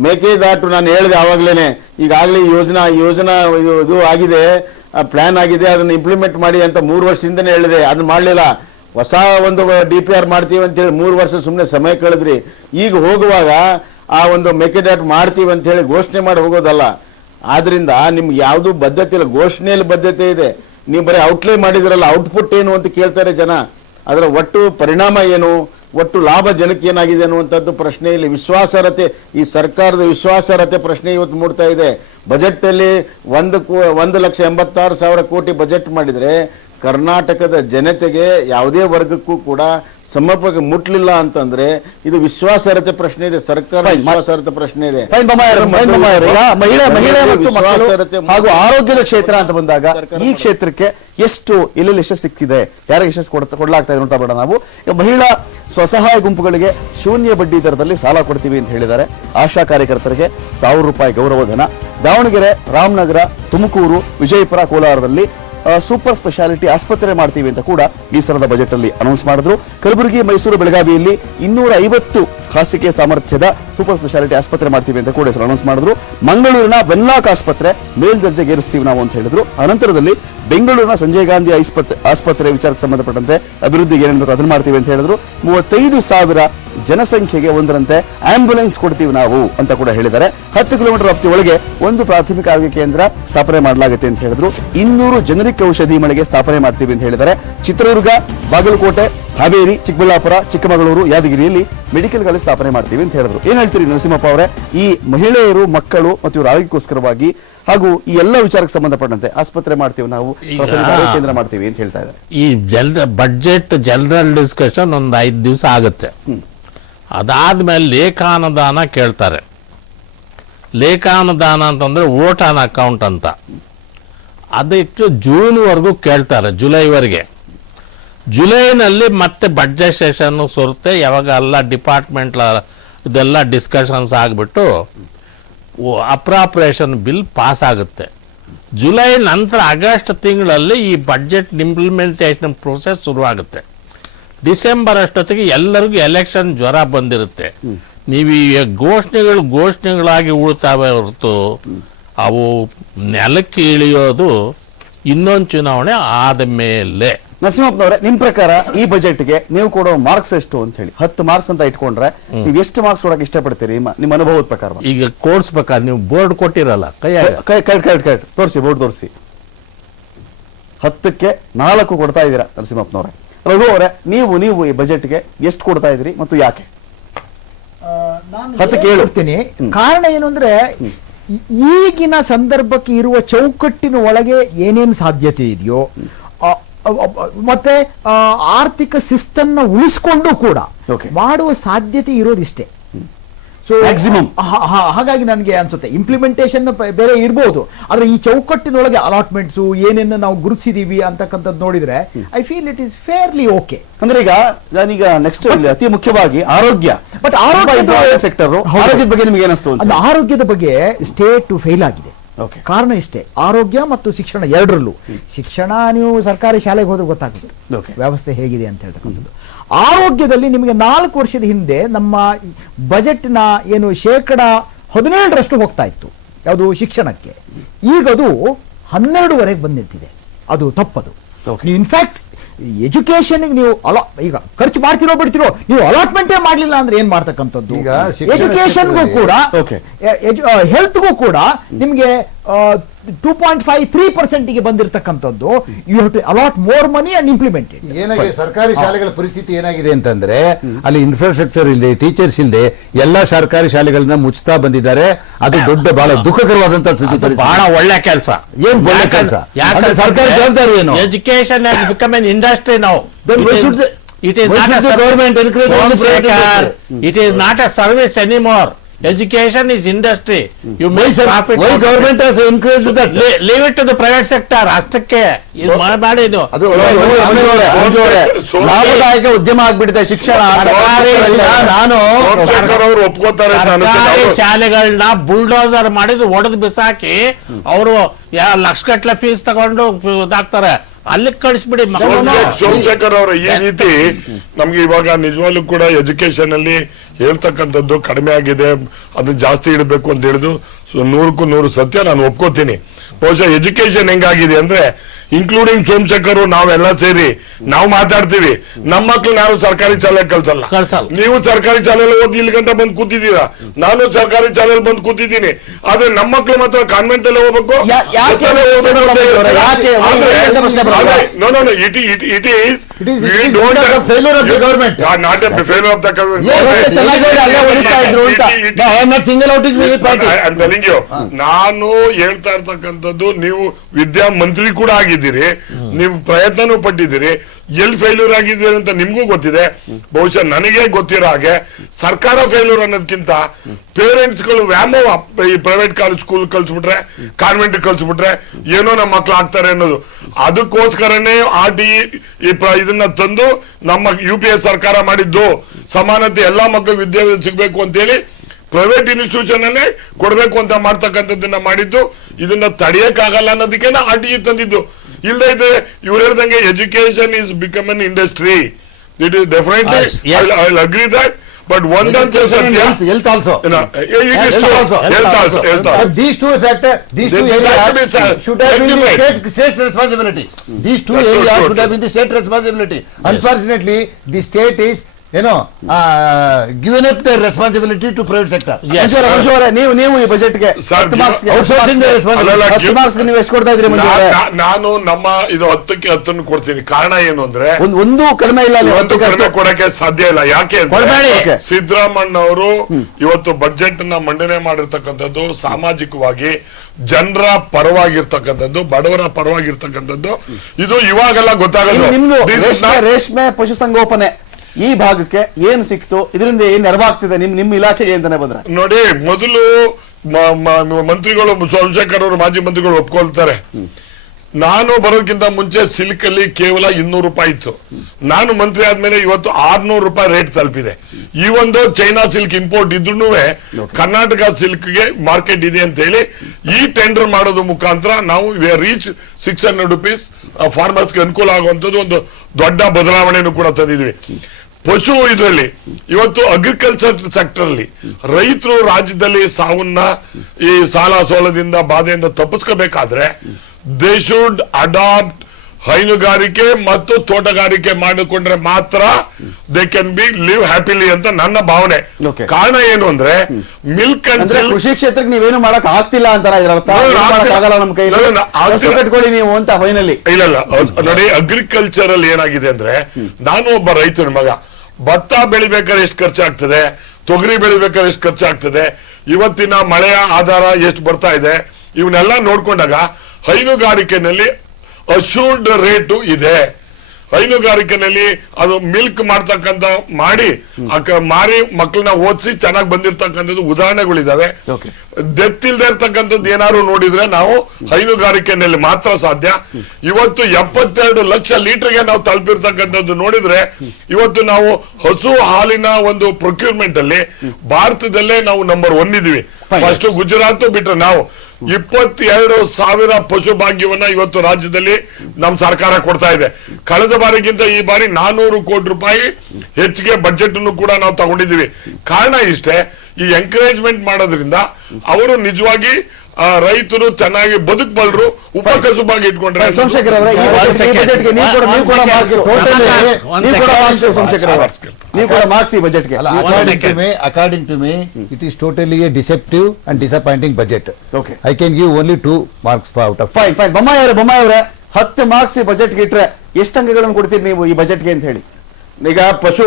ಮೇಕೆದಾಟು ನಾನು ಹೇಳಿದೆ ಆವಾಗ್ಲೇನೆ. ಈಗಾಗಲೇ ಯೋಜನಾ ಯೋಜನಾ ಇದು ಇದು ಆಗಿದೆ ಪ್ಲಾನ್ ಆಗಿದೆ, ಅದನ್ನು ಇಂಪ್ಲಿಮೆಂಟ್ ಮಾಡಿ ಅಂತ ಮೂರು ವರ್ಷದಿಂದನೇ ಹೇಳಿದೆ. ಅದನ್ನ ಮಾಡಲಿಲ್ಲ. ಹೊಸ ಒಂದು ಡಿ ಪಿ ಆರ್ ಮಾಡ್ತೀವಿ ಅಂತೇಳಿ ಮೂರು ವರ್ಷ ಸುಮ್ಮನೆ ಸಮಯ ಕಳೆದ್ರಿ. ಈಗ ಹೋಗುವಾಗ ಆ ಒಂದು ಮೇಕೆದಾಟು ಮಾಡ್ತೀವಿ ಅಂತ ಹೇಳಿ ಘೋಷಣೆ ಮಾಡಿ ಹೋಗೋದಲ್ಲ. ಆದ್ರಿಂದ ನಿಮ್ಗೆ ಯಾವುದು ಬದ್ಧತೆ ಇಲ್ಲ. ಘೋಷಣೆಯಲ್ಲಿ ಬದ್ಧತೆ ಇದೆ. ನೀವು ಬರೀ ಔಟ್ಲೇ ಮಾಡಿದ್ರಲ್ಲ ಔಟ್ಪುಟ್ ಏನು ಅಂತ ಕೇಳ್ತಾರೆ ಜನ. ಅದರ ಒಟ್ಟು ಪರಿಣಾಮ ಏನು? ಒಟ್ಟು ಲಾಭ ಜನಕ್ಕೆ ಏನಾಗಿದೆ ಅನ್ನುವಂಥದ್ದು ಪ್ರಶ್ನೆ ಇಲ್ಲಿ ವಿಶ್ವಾಸಾರ್ಹತೆ, ಈ ಸರ್ಕಾರದ ವಿಶ್ವಾಸಾರ್ಹತೆ ಪ್ರಶ್ನೆ ಇವತ್ತು ಮೂಡ್ತಾ ಇದೆ. ಬಜೆಟ್ಟಲ್ಲಿ ಒಂದು ಒಂದು ಲಕ್ಷ ಎಂಬತ್ತಾರು ಸಾವಿರ ಕೋಟಿ ಬಜೆಟ್ ಮಾಡಿದರೆ ಕರ್ನಾಟಕದ ಜನತೆಗೆ ಯಾವುದೇ ವರ್ಗಕ್ಕೂ ಕೂಡ ಸಮರ್ಪಕ ಮುಟ್ಲಿಲ್ಲ ಅಂತಂದ್ರೆ ಇದು ವಿಶ್ವಾಸಾರ್ಹತೆ ಪ್ರಶ್ನೆ ಇದೆ ಸರ್ಕಾರ. ವಿಶ್ವಾಸಾರ್ಹತೆ ಪ್ರಶ್ನೆ ಇದೆ. ಮಹಿಳೆ ಮಹಿಳೆ ಮತ್ತು ಮಕ್ಕಳು ಹಾಗೂ ಆರೋಗ್ಯದ ಕ್ಷೇತ್ರ ಅಂತ ಬಂದಾಗ ಈ ಕ್ಷೇತ್ರಕ್ಕೆ ಎಷ್ಟು ಎಲ್ಲೆಲ್ಲಿ ಯಶಸ್ಸು ಸಿಕ್ತಿದೆ ಯಾರಿಗೆ ಯಶಸ್ಸು ಕೊಡ್ತಾ ಕೊಡ್ಲಾಗ್ತಾ ಇದೆ ನೋಡ್ತಾ ಬೇಡ ನಾವು. ಈಗ ಮಹಿಳಾ ಸ್ವಸಹಾಯ ಗುಂಪುಗಳಿಗೆ ಶೂನ್ಯ ಬಡ್ಡಿ ದರದಲ್ಲಿ ಸಾಲ ಕೊಡ್ತೀವಿ ಅಂತ ಹೇಳಿದ್ದಾರೆ. ಆಶಾ ಕಾರ್ಯಕರ್ತರಿಗೆ ಸಾವಿರ ರೂಪಾಯಿ ಗೌರವಧನ ದಾವಣಗೆರೆ ರಾಮನಗರ ತುಮಕೂರು ವಿಜಯಪುರ ಕೋಲಾರದಲ್ಲಿ ಸೂಪರ್ ಸ್ಪೆಷಾಲಿಟಿ ಆಸ್ಪತ್ರೆ ಮಾಡ್ತೀವಿ ಅಂತ ಕೂಡ ಈ ಸಲದ ಬಜೆಟ್ ಅಲ್ಲಿ ಅನೌನ್ಸ್ ಮಾಡಿದ್ರು. ಕಲಬುರಗಿ, ಮೈಸೂರು, ಬೆಳಗಾವಿಯಲ್ಲಿ ಇನ್ನೂರ ಐವತ್ತು ಹಾಸಿಗೆ ಸಾಮರ್ಥ್ಯದ ಸೂಪರ್ ಸ್ಪೆಷಾಲಿಟಿ ಆಸ್ಪತ್ರೆ ಮಾಡ್ತೀವಿ ಅಂತ ಕೂಡ ಅನೌನ್ಸ್ ಮಾಡಿದ್ರು. ಮಂಗಳೂರಿನ ವೆನ್ಲಾಕ್ ಆಸ್ಪತ್ರೆ ಮೇಲ್ದರ್ಜೆಗೇರಿಸ್ತೀವಿ ನಾವು ಅಂತ ಹೇಳಿದ್ರು. ಅನಂತರದಲ್ಲಿ ಬೆಂಗಳೂರಿನ ಸಂಜಯ್ ಗಾಂಧಿ ಆಸ್ಪತ್ರೆ ಆಸ್ಪತ್ರೆ ವಿಚಾರಕ್ಕೆ ಸಂಬಂಧಪಟ್ಟಂತೆ ಅಭಿವೃದ್ಧಿಗೆ ಏನೇನು ಬೇಕು ಅದನ್ನು ಮಾಡ್ತೀವಿ ಅಂತ ಹೇಳಿದ್ರು. ಮೂವತ್ತೈದು ಸಾವಿರ ಜನಸಂಖ್ಯೆಗೆ ಒಂದರಂತೆ ಆಂಬ್ಯುಲೆನ್ಸ್ ಕೊಡ್ತೀವಿ ನಾವು ಅಂತ ಕೂಡ ಹೇಳಿದ್ದಾರೆ. ಹತ್ತು ಕಿಲೋಮೀಟರ್ ವ್ಯಾಪ್ತಿ ಒಳಗೆ ಒಂದು ಪ್ರಾಥಮಿಕ ಆರೋಗ್ಯ ಕೇಂದ್ರ ಸ್ಥಾಪನೆ ಮಾಡಲಾಗುತ್ತೆ ಅಂತ ಹೇಳಿದ್ರು. ಇನ್ನೂರು ಜನರಿಕ್ ಔಷಧಿ ಮಳಿಗೆ ಸ್ಥಾಪನೆ ಮಾಡ್ತೀವಿ ಅಂತ ಹೇಳಿದ್ದಾರೆ. ಚಿತ್ರದುರ್ಗ ಬಾಗಲಕೋಟೆ ಹಾವೇರಿ ಚಿಕ್ಕಬಳ್ಳಾಪುರ ಚಿಕ್ಕಮಗಳೂರು ಯಾದಗಿರಿಯಲ್ಲಿ ಮೆಡಿಕಲ್ ಕಾಲೇಜ್ ಸ್ಥಾಪನೆ ಮಾಡ್ತೀವಿ ಅಂತ ಹೇಳಿದ್ರು. ಏನ್ ಹೇಳ್ತೀರಿ ನರಸಿಂಹಪ್ಪ ಅವರೇ? ಈ ಮಹಿಳೆಯರು ಮಕ್ಕಳು ಮತ್ತು ಇವರ ಆರೋಗ್ಯಕ್ಕೋಸ್ಕರವಾಗಿ ಹಾಗೂ ಈ ಎಲ್ಲ ವಿಚಾರಕ್ಕೆ ಸಂಬಂಧಪಟ್ಟಂತೆ ಆಸ್ಪತ್ರೆ ಮಾಡ್ತೀವಿ ನಾವು ಕೇಂದ್ರ ಮಾಡ್ತೀವಿ ಅಂತ ಹೇಳ್ತಾ ಇದ್ದಾರೆ. ಈ ಜಲ್ ಬಡ್ಜೆಟ್ ಜನರಲ್ ಡಿಸ್ಕಷನ್ ಒಂದು ಐದು ದಿವಸ ಆಗುತ್ತೆ. ಅದಾದ್ಮೇಲೆ ಲೇಖಾನುದಾನ ಕೇಳ್ತಾರೆ. ಲೇಖಾನುದಾನ ಅಂತಂದ್ರೆ ವೋಟ್ ಆನ್ ಅಕೌಂಟ್ ಅಂತ. ಅದಕ್ಕೆ ಜೂನ್ವರೆಗೂ ಕೇಳ್ತಾರೆ, ಜುಲೈವರೆಗೆ. ಜುಲೈನಲ್ಲಿ ಮತ್ತೆ ಬಡ್ಜೆಟ್ ಸೆಷನ್ ಸುರುತ್ತೆ ಯಾವಾಗ ಎಲ್ಲ ಡಿಪಾರ್ಟ್ಮೆಂಟ್ ಇದೆಲ್ಲ ಡಿಸ್ಕಷನ್ಸ್ ಆಗಿಬಿಟ್ಟು ಅಪ್ರಾಪ್ರೇಷನ್ ಬಿಲ್ ಪಾಸ್ ಆಗುತ್ತೆ. ಜುಲೈ ನಂತರ ಆಗಸ್ಟ್ ತಿಂಗಳಲ್ಲಿ ಈ ಬಡ್ಜೆಟ್ ಇಂಪ್ಲಿಮೆಂಟೇಷನ್ ಪ್ರೋಸೆಸ್ ಶುರುವಾಗುತ್ತೆ. ಡಿಸೆಂಬರ್ ಅಷ್ಟೊತ್ತಿಗೆ ಎಲ್ಲರಿಗೂ ಎಲೆಕ್ಷನ್ ಜ್ವರ ಬಂದಿರುತ್ತೆ. ನೀವು ಈ ಘೋಷಣೆಗಳು ಘೋಷಣೆಗಳಾಗಿ ಉಳ್ತಾವೆ ಹೊರತು ಅವು ನೆಲಕ್ಕೆ ಇಳಿಯೋದು ಇನ್ನೊಂದು ಚುನಾವಣೆ ಆದ ಮೇಲೆ. ನರಸಿಂಹಪ್ಪನವ್ರೆ ನಿಮ್ ಪ್ರಕಾರ ಈ ಬಜೆಟ್ಗೆ ನೀವು ಕೊಡೋ ಮಾರ್ಕ್ಸ್ ಎಷ್ಟು ಅಂತ ಹೇಳಿ. ಹತ್ತು ಮಾರ್ಕ್ಸ್ ಅಂತ ಇಟ್ಕೊಂಡ್ರೆ ನೀವು ಎಷ್ಟು ಮಾರ್ಕ್ಸ್ ಕೊಡಕ್ಕೆ ಇಷ್ಟಪಡ್ತೀರಿ? ನಿಮ್ಮ- ನಿಮ್ಮ ಅನುಭವದ ಪ್ರಕಾರ ಈಗ ಕೋರ್ಸ್ಬೇಕಾದ್ರೆ ನೀವು ಬೋರ್ಡ್ ಕೊಟ್ಟಿರಲ್ಲ ಕೈ ಕರೆಕ್ಟ್ ಕರೆಕ್ಟ್ ಕರೆಕ್ಟ್ ತೋರಿಸಿ ಬೋರ್ಡ್ ತೋರಿಸಿ. ಹತ್ತಕ್ಕೆ ನಾಲ್ಕು ಕೊಡ್ತಾ ಇದ್ದೀರಾ ನರಸಿಂಹಪ್ಪನವರೇ. ರಘು ಅವರೇ ನೀವು ನೀವು ಈ ಬಜೆಟ್ಗೆ ಎಷ್ಟು ಕೊಡ್ತಾ ಇದ್ರಿ ಮತ್ತು ಯಾಕೆ? ನಾನು ಏಳು. ಹೇಳ್ತೀನಿ. ಕಾರಣ ಏನು ಅಂದ್ರೆ ಈಗಿನ ಸಂದರ್ಭಕ್ಕೆ ಇರುವ ಚೌಕಟ್ಟಿನ ಒಳಗೆ ಏನೇನು ಸಾಧ್ಯತೆ ಇದೆಯೋ ಮತ್ತೆ ಆ, ಆರ್ಥಿಕ ಶಿಸ್ತನ್ನ ಉಳಿಸ್ಕೊಂಡು ಕೂಡ ಮಾಡುವ ಸಾಧ್ಯತೆ ಇರೋದಿಷ್ಟೇ. ಸೊ ಮ್ಯಾಕ್ಸಿಮಮ್ ಹಾಗಾಗಿ ನನಗೆ ಅನ್ಸುತ್ತೆ. ಇಂಪ್ಲಿಮೆಂಟೇಷನ್ ಬೇರೆ ಇರಬಹುದು ಆದ್ರೆ ಈ ಚೌಕಟ್ಟಿನೊಳಗೆ ಅಲಾಟ್ಮೆಂಟ್ಸ್ ಏನೇನು ನಾವು ಗುರುತಿಸಿದೀವಿ ಅಂತಕ್ಕಂಥದ್ದು ನೋಡಿದ್ರೆ I feel it is fairly okay ಅಂದ್ರೆ ಈಗ ನಾನೀಗ ನೆಕ್ಸ್ಟ್ ಅತಿ ಮುಖ್ಯವಾಗಿ ಆರೋಗ್ಯ. ಬಟ್ ಆರೋಗ್ಯ ಸೆಕ್ಟರ್. ಆರೋಗ್ಯದ ಬಗ್ಗೆ ನಿಮ್ಗೆ ಏನಿಸ್ತು ಆರೋಗ್ಯದ ಬಗ್ಗೆ ಸ್ಟೇಟ್ ಫೇಲ್ ಆಗಿದೆ. ಕಾರಣ ಇಷ್ಟೇ. ಆರೋಗ್ಯ ಮತ್ತು ಶಿಕ್ಷಣ ಎರಡರಲ್ಲೂ. ಶಿಕ್ಷಣ ನೀವು ಸರ್ಕಾರಿ ಶಾಲೆಗೆ ಹೋದ್ರೆ ಗೊತ್ತಾಗುತ್ತೆ. ವ್ಯವಸ್ಥೆ ಹೇಗಿದೆ ಅಂತ ಹೇಳ್ತಕ್ಕಂಥದ್ದು. ಆರೋಗ್ಯದಲ್ಲಿ ನಿಮಗೆ ನಾಲ್ಕು ವರ್ಷದ ಹಿಂದೆ ನಮ್ಮ ಬಜೆಟ್ನ ಏನು ಶೇಕಡ ಹದಿನೇಳರಷ್ಟು ಹೋಗ್ತಾ ಇತ್ತು. ಯಾವುದು ಶಿಕ್ಷಣಕ್ಕೆ. ಈಗ ಅದು ಹನ್ನೆರಡುವರೆಗೆ ಬಂದಿರ್ತಿದೆ. ನಿಂತಿದೆ ಅದು ತಪ್ಪದು. ಇನ್ಫ್ಯಾಕ್ಟ್ ಎಜುಕೇಶನ್ ನೀವು ಅಲಾ ಈಗ ಖರ್ಚು ಮಾಡ್ತಿರೋ ಬಿಡ್ತಿರೋ ನೀವು ಅಲಾಟ್ಮೆಂಟೇ ಮಾಡಲಿಲ್ಲ ಅಂದ್ರೆ ಏನ್ ಮಾಡ್ತಕ್ಕಂಥದ್ದು ಎಜುಕೇಶನ್ಗೂ ಕೂಡ. ಹೆಲ್ತ್ಗೂ ಕೂಡ ನಿಮಗೆ ಟೂ ಪಾಯಿಂಟ್ ಫೈವ್ ತ್ರೀ ಪರ್ಸೆಂಟ್ಗೆ ಬಂದಿರತಕ್ಕಂಥದ್ದು you have to allot more money and implement ಏನಾಗಿದೆ? ಸರ್ಕಾರಿ ಶಾಲೆಗಳ ಪರಿಸ್ಥಿತಿ ಏನಾಗಿದೆ ಅಂತಂದ್ರೆ ಅಲ್ಲಿ ಇನ್ಫ್ರಾಸ್ಟ್ರಕ್ಚರ್ ಇಲ್ಲದೆ ಟೀಚರ್ಸ್ ಇಲ್ಲದೆ ಎಲ್ಲಾ ಸರ್ಕಾರಿ ಶಾಲೆಗಳನ್ನ ಮುಚ್ಚುತ್ತಾ ಬಂದಿದ್ದಾರೆ. ಅದು ದೊಡ್ಡ ಬಹಳ ದುಃಖಕರವಾದಂತಹ ಸ್ಥಿತಿ ಬಹಳ ಒಳ್ಳೆ ಕೆಲಸ. ಏನ್ ಒಳ್ಳೆ ಕೆಲಸ? ಸರ್ಕಾರಿ ಜವಾಬ್ದಾರಿ ಏನು? ಎಜುಕೇಶನ್ ಬಿಕಮ್ ಎನ್ ಇಂಡಸ್ಟ್ರಿ ನಾವು it is not industry? It is not a service anymore education is industry you Why, make sir, profit why government has encouraged that? Leave it to the private sector ಅಷ್ಟಕ್ಕೆ ಇದು ಮಾಡಬೇಡಿ ಇದು ಅದು ಲಾಭದಾಯಕ ಉದ್ಯಮ ಆಗ್ಬಿಟ್ಟಿದೆ ಶಿಕ್ಷಣ ನಾನು ಸರ್ಕಾರಿ ಶಾಲೆಗಳನ್ನ ಬುಲ್ಡೋಸರ್ ಮಾಡಿದ್ದು ಒಡೆದು ಬಿಸಾಕಿ ಅವರು ಲಕ್ಷ ಗಟ್ಲೆ ಫೀಸ್ ತಗೊಂಡು ಇದಾಗ್ತಾರೆ. ಅಲ್ಲಿಗೆ ಕಳಿಸ್ಬಿಡಿ ಸೋಮಶೇಖರ್ ಸೋಮಶೇಖರ್ ಅವರ ಈ ರೀತಿ ನಮ್ಗೆ ಇವಾಗ ನಿಜವಾಗ್ಲೂ ಕೂಡ ಎಜುಕೇಶನ್ ಅಲ್ಲಿ ಹೇಳ್ತಕ್ಕಂಥದ್ದು ಕಡಿಮೆ ಆಗಿದೆ. ಅದನ್ನ ಜಾಸ್ತಿ ಇಡಬೇಕು ಅಂತ ಹೇಳಿದು ಸೊ ನೂರಕ್ಕೂ ನೂರು ಸತ್ಯ ನಾನು ಒಪ್ಕೋತೀನಿ. ಬಹುಶಃ ಎಜುಕೇಶನ್ ಹೆಂಗಾಗಿದೆ ಅಂದ್ರೆ ಇನ್ಕ್ಲೂಡಿಂಗ್ ಸೋಮಶೇಖರ್ ನಾವೆಲ್ಲ ಸೇರಿ ನಾವು ಮಾತಾಡ್ತೀವಿ. ನಮ್ಮ ಮಕ್ಳು ನಾನು ಸರ್ಕಾರಿ ಶಾಲೆ ಕಳ್ಸಲ್ಲ. ನೀವು ಸರ್ಕಾರಿ ಶಾಲೆಯಲ್ಲಿ ಹೋಗಿ ಇಲ್ಲಿ ಗಂಟ ಬಂದು ಕೂತಿದ್ದೀರಾ? ನಾನು ಸರ್ಕಾರಿ ಶಾಲೆಯಲ್ಲಿ ಬಂದು ಕೂತಿದ್ದೀನಿ. ಆದ್ರೆ ನಮ್ಮ ಮಕ್ಳು ಮಾತ್ರ ಕಾನ್ವೆಂಟ್ ಅಲ್ಲಿ ಹೋಗ್ಬೇಕು ಶಾಲೆ ಹೋಗ್ಬೇಕು ಅಂತ ಅವರೇ? ಯಾಕೆ? ಆದ್ರೆ- ಒಂದು ಎಂತ ನಾನು ಹೇಳ್ತಾ ಇರ್ತಕ್ಕಂಥದ್ದು ನೀವು ವಿದ್ಯಾ ಮಂತ್ರಿ ಕೂಡ ಆಗಿದ್ದೀರಿ. ನೀವು ಪ್ರಯತ್ನನೂ ಪಟ್ಟಿದ್ದೀರಿ. ಎಲ್ಲಿ ಫೇಲ್ಯೂರ್ ಆಗಿದ್ದೀರಿ ಅಂತ ನಿಮ್ಗೂ ಗೊತ್ತಿದೆ. ಬಹುಶಃ ನನಗೆ ಗೊತ್ತಿರೋ ಹಾಗೆ ಸರ್ಕಾರ ಫೇಲ್ಯೂರ್ ಅನ್ನೋದಕ್ಕಿಂತ ಪೇರೆಂಟ್ಸ್ಗಳು ವ್ಯಾಮೋಹ ಈ ಪ್ರೈವೇಟ್ ಕಾಲೇಜ್ ಸ್ಕೂಲ್ ಕಳ್ಸ್ಬಿಟ್ರೆ ಕಾನ್ವೆಂಟ್ ಕಳ್ಸ್ಬಿಟ್ರೆ ಏನೋ ನಮ್ಮ ಮಕ್ಳು ಆಗ್ತಾರೆ ಅನ್ನೋದು. ಅದಕ್ಕೋಸ್ಕರನೇ ಆರ್ ಟಿ ಈ ಇದನ್ನ ತಂದು ನಮ್ಮ ಯು ಪಿ ಎಸ್ ಸರ್ಕಾರ ಮಾಡಿದ್ದು. ಸಮಾನತೆ ಎಲ್ಲಾ ಮಕ್ಕಳು ವಿದ್ಯಾಭ್ಯಾಸ ಸಿಗ್ಬೇಕು ಅಂತೇಳಿ ಪ್ರೈವೇಟ್ ಇನ್ಸ್ಟಿಟ್ಯೂಷನ್ ಅನ್ನೇ ಕೊಡಬೇಕು ಅಂತ ಮಾಡ್ತಕ್ಕಂಥದ್ದನ್ನ ಮಾಡಿದ್ದು ಇದನ್ನ ತಡೆಯಕ್ಕಾಗಲ್ಲ ಅನ್ನೋದಕ್ಕೆ ಆರ್ ಟಿ ತಂದಿದ್ದು ಇಲ್ಲದೆ ಇದ್ರೆ ಇವ್ರು ಹೇಳ್ದಂಗೆ education is become an industry it is definitely agree that but ಒಂದ್ Education and these health, health also. You know, Health also. Health also, health also. But these two factor, these two to areas should have been the state, state responsibility. These two That's areas true. should have been the state responsibility. Unfortunately, the state is, you know, uh, given up their responsibility to private sector. Yes. Manju ಅವರೇ, ಮಂಜು ಅವರೇ, ನೀವು ನೀವು ಈ ಬಜೆಟ್ಗೆ ಹತ್ತು marks outsourcing the responsibility. ಹತ್ತು marks ನೀವು ಎಷ್ಟು ಕೊಡ್ತಾ ಇದ್ರಿ ನಾನು ನಮ್ಮ ಇದು ಹತ್ತಕ್ಕೆ ಹತ್ತನ್ನು ಕೊಡ್ತೀನಿ ಕಾರಣ ಏನು ಅಂದ್ರೆ ಒಂದ್ ಒಂದು ಕಡಿಮೆ ಇಲ್ಲ ಒಂದು ಕಡಿಮೆ. ಕೊಡಕ್ಕೆ ಸಾಧ್ಯ ಇಲ್ಲ ಯಾಕೆ. ಸಿದ್ದರಾಮಣ್ಣ ಅವರು ಇವತ್ತು ಬಜೆಟ್ನ ಮಂಡನೆ ಮಾಡಿರ್ತಕ್ಕಂಥದ್ದು ಸಾಮಾಜಿಕವಾಗಿ ಜನರ ಪರವಾಗಿರ್ತಕ್ಕಂಥದ್ದು ಬಡವರ ಪರವಾಗಿರ್ತಕ್ಕಂಥದ್ದು ಇದು ಇವಾಗೆಲ್ಲ ಗೊತ್ತಾಗಲ್ಲ ರೇಷ್ಮೆ ಪಶುಸಂಗೋಪನೆ ಈ ಭಾಗಕ್ಕೆ ಏನ್ ಸಿಕ್ತು ಇದರಿಂದ ಏನ್ ನೆರವಾಗ್ತಿದೆ ನಿಮ್ ನಿಮ್ ಇಲಾಖೆ ಅಂತಾನೆ ಬಂದ್ರೆ? ನೋಡಿ ಮೊದಲು ಮಂತ್ರಿಗಳು ಸೋಮಶೇಖರ್ ಅವರು ಮಾಜಿ ಮಂತ್ರಿಗಳು ಒಪ್ಕೊಳ್ತಾರೆ. ನಾನು ಬರೋದಕ್ಕಿಂತ ಮುಂಚೆ ಸಿಲ್ಕ್ ಅಲ್ಲಿ ಕೇವಲ ಇನ್ನೂರು ರೂಪಾಯಿ ಇತ್ತು. ನಾನು ಮಂತ್ರಿ ಆದ್ಮೇಲೆ ಇವತ್ತು ಆರ್ನೂರು ರೂಪಾಯಿ ರೇಟ್ ತಲುಪಿದೆ. ಈ ಒಂದು ಚೈನಾ ಸಿಲ್ಕ್ ಇಂಪೋರ್ಟ್ ಇದ್ರೂ ಕರ್ನಾಟಕ ಸಿಲ್ಕ್ಗೆ ಮಾರ್ಕೆಟ್ ಇದೆ ಅಂತ ಹೇಳಿ ಈ ಟೆಂಡರ್ ಮಾಡೋದು ಮುಖಾಂತರ ನಾವು ರೀಚ್ ಸಿಕ್ಸ್ ಹಂಡ್ರೆಡ್ ರುಪೀಸ್ ಫಾರ್ಮರ್ಸ್ಗೆ ಅನುಕೂಲ ಆಗುವಂತದ್ದು ಒಂದು ದೊಡ್ಡ ಬದಲಾವಣೆಯನ್ನು ಕೂಡ ತಂದಿದ್ವಿ ಪಶು ಇದರಲ್ಲಿ, ಇವತ್ತು ಅಗ್ರಿಕಲ್ಚರ್ ಸೆಕ್ಟರ್ ಅಲ್ಲಿ ರೈತರು ರಾಜ್ಯದಲ್ಲಿ ಸಾವನ್ನ, ಈ ಸಾಲ ಸೋಲದಿಂದ ಬಾಧೆಯಿಂದ ತಪ್ಪಿಸ್ಕೋಬೇಕಾದ್ರೆ ದೇ ಶುಡ್ ಅಡಾಪ್ಟ್ ಹೈನುಗಾರಿಕೆ ಮತ್ತು ತೋಟಗಾರಿಕೆ ಮಾಡಿಕೊಂಡ್ರೆ ಮಾತ್ರ they can be live happily ಅಂತ ನನ್ನ ಭಾವನೆ. ಕಾರಣ ಏನು ಅಂದ್ರೆ ಮಿಲ್ಕ್ ಅಂಡ್ ಅಂದ್ರೆ ಕೃಷಿ ಕ್ಷೇತ್ರಕ್ಕೆ ನೀವೇನು ಮಾಡಕ್ ಆಗ್ತಿಲ್ಲ ಅಂತಾರಲ್ಲ ನೀವು ಅಂತ ಫೈನಲಿ. ಇಲ್ಲ ಇಲ್ಲ. ನೋಡಿ ಅಗ್ರಿಕಲ್ಚರ್ ಅಲ್ಲಿ ಏನಾಗಿದೆ ಅಂದ್ರೆ ನಾನು ಒಬ್ಬ ರೈತನ ಮಗ. ಭತ್ತ ಬೆಳಿಬೇಕಾದ್ರೆ ಎಷ್ಟು ಖರ್ಚಾಗ್ತದೆ? ತೊಗರಿ ಬೆಳಿಬೇಕಾದ್ರೆ ಎಷ್ಟು ಖರ್ಚಾಗ್ತದೆ? ಇವತ್ತಿನ ಮಳೆಯ ಆಧಾರ ಎಷ್ಟು ಬರ್ತಾ ಇದೆ? ಇವನ್ನೆಲ್ಲ ನೋಡ್ಕೊಂಡಾಗ ಹೈನುಗಾರಿಕೆನಲ್ಲಿ ಅಶೂರ್ಡ್ ರೇಟು ಇದೆ. ಹೈನುಗಾರಿಕೆನಲ್ಲಿ ಅದು ಮಿಲ್ಕ್ ಮಾಡ್ತಕ್ಕಂತ ಮಾಡಿ ಮಾರಿ ಮಕ್ಕಳನ್ನ ಓದಿಸಿ ಚೆನ್ನಾಗಿ ಬಂದಿರ್ತಕ್ಕಂಥದ್ದು ಉದಾಹರಣೆಗಳಿದಾವೆ. ದೆತ್ತಿಲ್ದೆ ಡೆತ್ ಇಲ್ದೇ ಇರ್ತಕ್ಕಂಥದ್ದು ಏನಾದ್ರು ನೋಡಿದ್ರೆ ನಾವು ಹೈನುಗಾರಿಕೆನಲ್ಲಿ ಮಾತ್ರ ಸಾಧ್ಯ. ಇವತ್ತು ಎಪ್ಪತ್ತೆರಡು ಲಕ್ಷ ಲೀಟರ್ಗೆ ನಾವು ತಲುಪಿರ್ತಕ್ಕಂಥದ್ದು ನೋಡಿದ್ರೆ ಇವತ್ತು ನಾವು ಹಸು ಹಾಲಿನ ಒಂದು ಪ್ರೊಕ್ಯೂರ್ಮೆಂಟ್ ಅಲ್ಲಿ ಭಾರತದಲ್ಲೇ ನಾವು ನಂಬರ್ ಒನ್ ಇದೀವಿ ಫಸ್ಟ್ ಗುಜರಾತ್ ಬಿಟ್ರೆ ನಾವು ಇಪ್ಪತ್ತೆರಡು ಸಾವಿರ ಪಶು ಭಾಗ್ಯವನ್ನ ಇವತ್ತು ರಾಜ್ಯದಲ್ಲಿ ನಮ್ಮ ಸರ್ಕಾರ ಕೊಡ್ತಾ ಇದೆ. ಕಳೆದ ಬಾರಿಗಿಂತ ಈ ಬಾರಿ ನಾನೂರು ಕೋಟಿ ರೂಪಾಯಿ ಹೆಚ್ಚಿಗೆ ಬಜೆಟ್ ಅನ್ನು ಕೂಡ ನಾವು ತಗೊಂಡಿದ್ದೀವಿ. ಕಾರಣ ಇಷ್ಟೇ, ಈ ಎಂಕರೇಜ್ಮೆಂಟ್ ಮಾಡೋದ್ರಿಂದ ಅವರು ನಿಜವಾಗಿ ಆ, ರೈತರು ಚೆನ್ನಾಗಿ ಬದುಕಬಲ್ರು ಉಪಕಸುಬಾಗಿ ಇಟ್ಕೊಂಡ್ರೆ ಸೋಮಶೇಖರ್ ಅವರ ಈ. ಬಜೆಟ್ಗೆ ನೀವು ಕೂಡ ನೀವು ಕೂಡ ಮಾರ್ಕ್ಸ್. ಟೋಟಲಿ ನೀವು ಕೂಡ. ಮಾರ್ಕ್ಸ್ ಸೋಮಶೇಖರ್ ಅವರೇ ನೀವು ಕೂಡ ಮಾರ್ಕ್ಸ್ ಈ ಬಜೆಟ್ಗೆ ಗೆ One according to second. me, according to me, it is totally a deceptive and disappointing budget. Okay. I can give only two marks for out fine fine Bommai ಅವರೇ ಬೊಮ್ಮಾಯಿ ಅವರೇ ಹತ್ತು ಮಾರ್ಕ್ಸ್ ಈ ಬಜೆಟ್ಗೆ ಇಟ್ರೆ ಎಷ್ಟು ಅಂಕಗಳನ್ನು ಕೊಡ್ತೀರಿ ನೀವು ಈ ಬಜೆಟ್ಗೆ ಅಂತ ಹೇಳಿ ಈಗ ಪಶು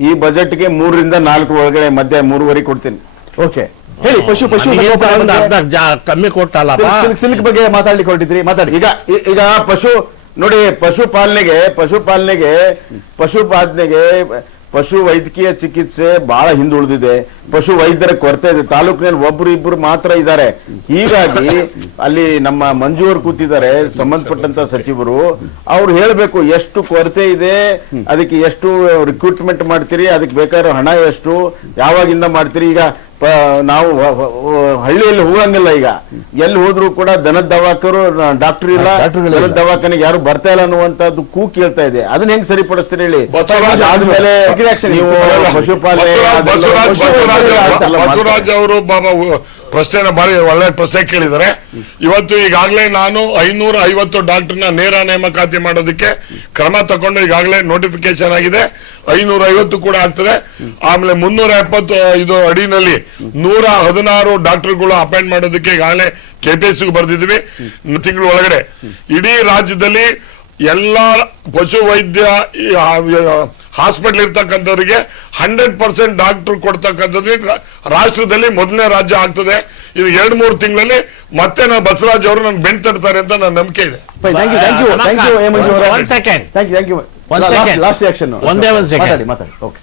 ಈ ಬಜೆಟ್ಗೆ ಮೂರರಿಂದ ನಾಲ್ಕು ಒಳಗಡೆ ಮಧ್ಯ ಮೂರುವರೆ ಕೊಡ್ತೀನಿ ಓಕೆ. ಹೇಳಿ ಪಶು ಪಶು ನನಗಿಂತ ಒಂದು ಬಗ್ಗೆ, ಅರ್ಧ ಜಾ- ಕಮ್ಮಿ ಕೊಟ್ಟಲ್ಲಪ್ಪ ಸಿಲ್ಕ್ ಬಗ್ಗೆ ಮಾತಾಡ್ಲಿಕ್ಕೆ ಹೊರಟಿದ್ರಿ ಮಾತಾಡಿ. ಈಗ ಈ- ಈಗ ಪಶು ನೋಡಿ ಪಶುಪಾಲನೆಗೆ ಪಶುಪಾಲನೆಗೆ ಪಶುಪಾಲನೆಗೆ ಪಶು ವೈದ್ಯಕೀಯ ಚಿಕಿತ್ಸೆ ಬಹಳ ಹಿಂದುಳಿದಿದೆ ಪಶು ವೈದ್ಯರ ಕೊರತೆ ಇದೆ. ತಾಲೂಕಿನಲ್ಲಿ ಒಬ್ರು ಇಬ್ರು ಮಾತ್ರ ಇದ್ದಾರೆ. ಹೀಗಾಗಿ ಅಲ್ಲಿ ನಮ್ಮ ಮಂಜು ಅವರು ಕೂತಿದ್ದಾರೆ ಸಂಬಂಧಪಟ್ಟಂತ ಸಚಿವರು. ಅವ್ರು ಹೇಳಬೇಕು ಎಷ್ಟು ಕೊರತೆ ಇದೆ ಅದಕ್ಕೆ ಎಷ್ಟು ರಿಕ್ರೂಟ್ಮೆಂಟ್ ಮಾಡ್ತೀರಿ ಅದಕ್ಕೆ ಬೇಕಾದ್ರೂ ಹಣ ಎಷ್ಟು ಯಾವಾಗಿಂದ ಮಾಡ್ತೀರಿ? ಈಗ ನಾವು ಹಳ್ಳಿಯಲ್ಲಿ ಹೋಗಂಗಿಲ್ಲ ಈಗ. ಎಲ್ಲಿ ಹೋದ್ರು ಕೂಡ ದನದ ದವಾಖರು ಡಾಕ್ಟರ್ ಇಲ್ಲ. ದನದ ದವಾಖಾನೆಗೆ ಯಾರು ಬರ್ತಾ ಇಲ್ಲ ಅನ್ನುವಂತದ್ದು ಕೂ ಕೇಳ್ತಾ ಇದೆ. ಅದನ್ನ ಹೆಂಗ್ ಸರಿಪಡಿಸ್ತೀರಿ ಹೇಳಿ? ಬಸವರಾಜ್ ಆದ್ಮೇಲೆ ನೀವು ಬಸವರಾಜ್- ಪಶುಪಾಲನೆ ಅವರು ಬಾಬಾ ಪ್ರಶ್ನೆನ ಬಾರಿ ಒಳ್ಳೆ ಪ್ರಶ್ನೆ ಕೇಳಿದ್ದಾರೆ. ಇವತ್ತು ಈಗಾಗಲೇ ನಾನು ಐನೂರ ಐವತ್ತು ಡಾಕ್ಟರ್ನ ನೇರ ನೇಮಕಾತಿ ಮಾಡೋದಕ್ಕೆ ಕ್ರಮ ತಗೊಂಡು ಈಗಾಗಲೇ ನೋಟಿಫಿಕೇಶನ್ ಆಗಿದೆ. ಐನೂರ ಐವತ್ತು ಕೂಡ ಆಗ್ತದೆ. ಆಮೇಲೆ ಮುನ್ನೂರ ಎಪ್ಪತ್ತು ಇದು ಅಡಿನಲ್ಲಿ ನೂರ ಹದಿನಾರು ಡಾಕ್ಟರ್ಗಳು ಅಪಾಯಿಂಟ್ ಮಾಡೋದಕ್ಕೆ ಈಗಾಗಲೇ ಕೆಪಿಎಸ್ ಬರೆದಿದ್ವಿ ತಿಂಗಳ ಒಳಗಡೆ. ಇಡೀ ರಾಜ್ಯದಲ್ಲಿ ಎಲ್ಲಾ ಪಶು ವೈದ್ಯ ಹಾಸ್ಪಿಟಲ್ ಇರ್ತಕ್ಕಂಥವ್ರಿಗೆ ಹಂಡ್ರೆಡ್ ಪರ್ಸೆಂಟ್ ಡಾಕ್ಟರ್ ಕೊಡ್ತಕ್ಕಂಥದ್ದು ರಾಷ್ಟ್ರದಲ್ಲಿ ಮೊದಲನೇ ರಾಜ್ಯ ಆಗ್ತದೆ. ಇದು ಎರಡ್ ಮೂರು ತಿಂಗಳಲ್ಲಿ ಮತ್ತೆ ನಾವು ಬಸವರಾಜ್ ಅವರು ನನ್ಗೆ ಬೆಂಟ್ ತಡ್ತಾರೆ ಅಂತ ನನ್ನ ನಂಬಿಕೆ ಇದೆ. Thank you thank you thank you Manju ಅವರೇ. One thank you thank you One second. Last reaction ಒಂದೇ ಒಂದ್ second. ಮಾತಾಡಿ ಮಾತಾಡಿ ಓಕೆ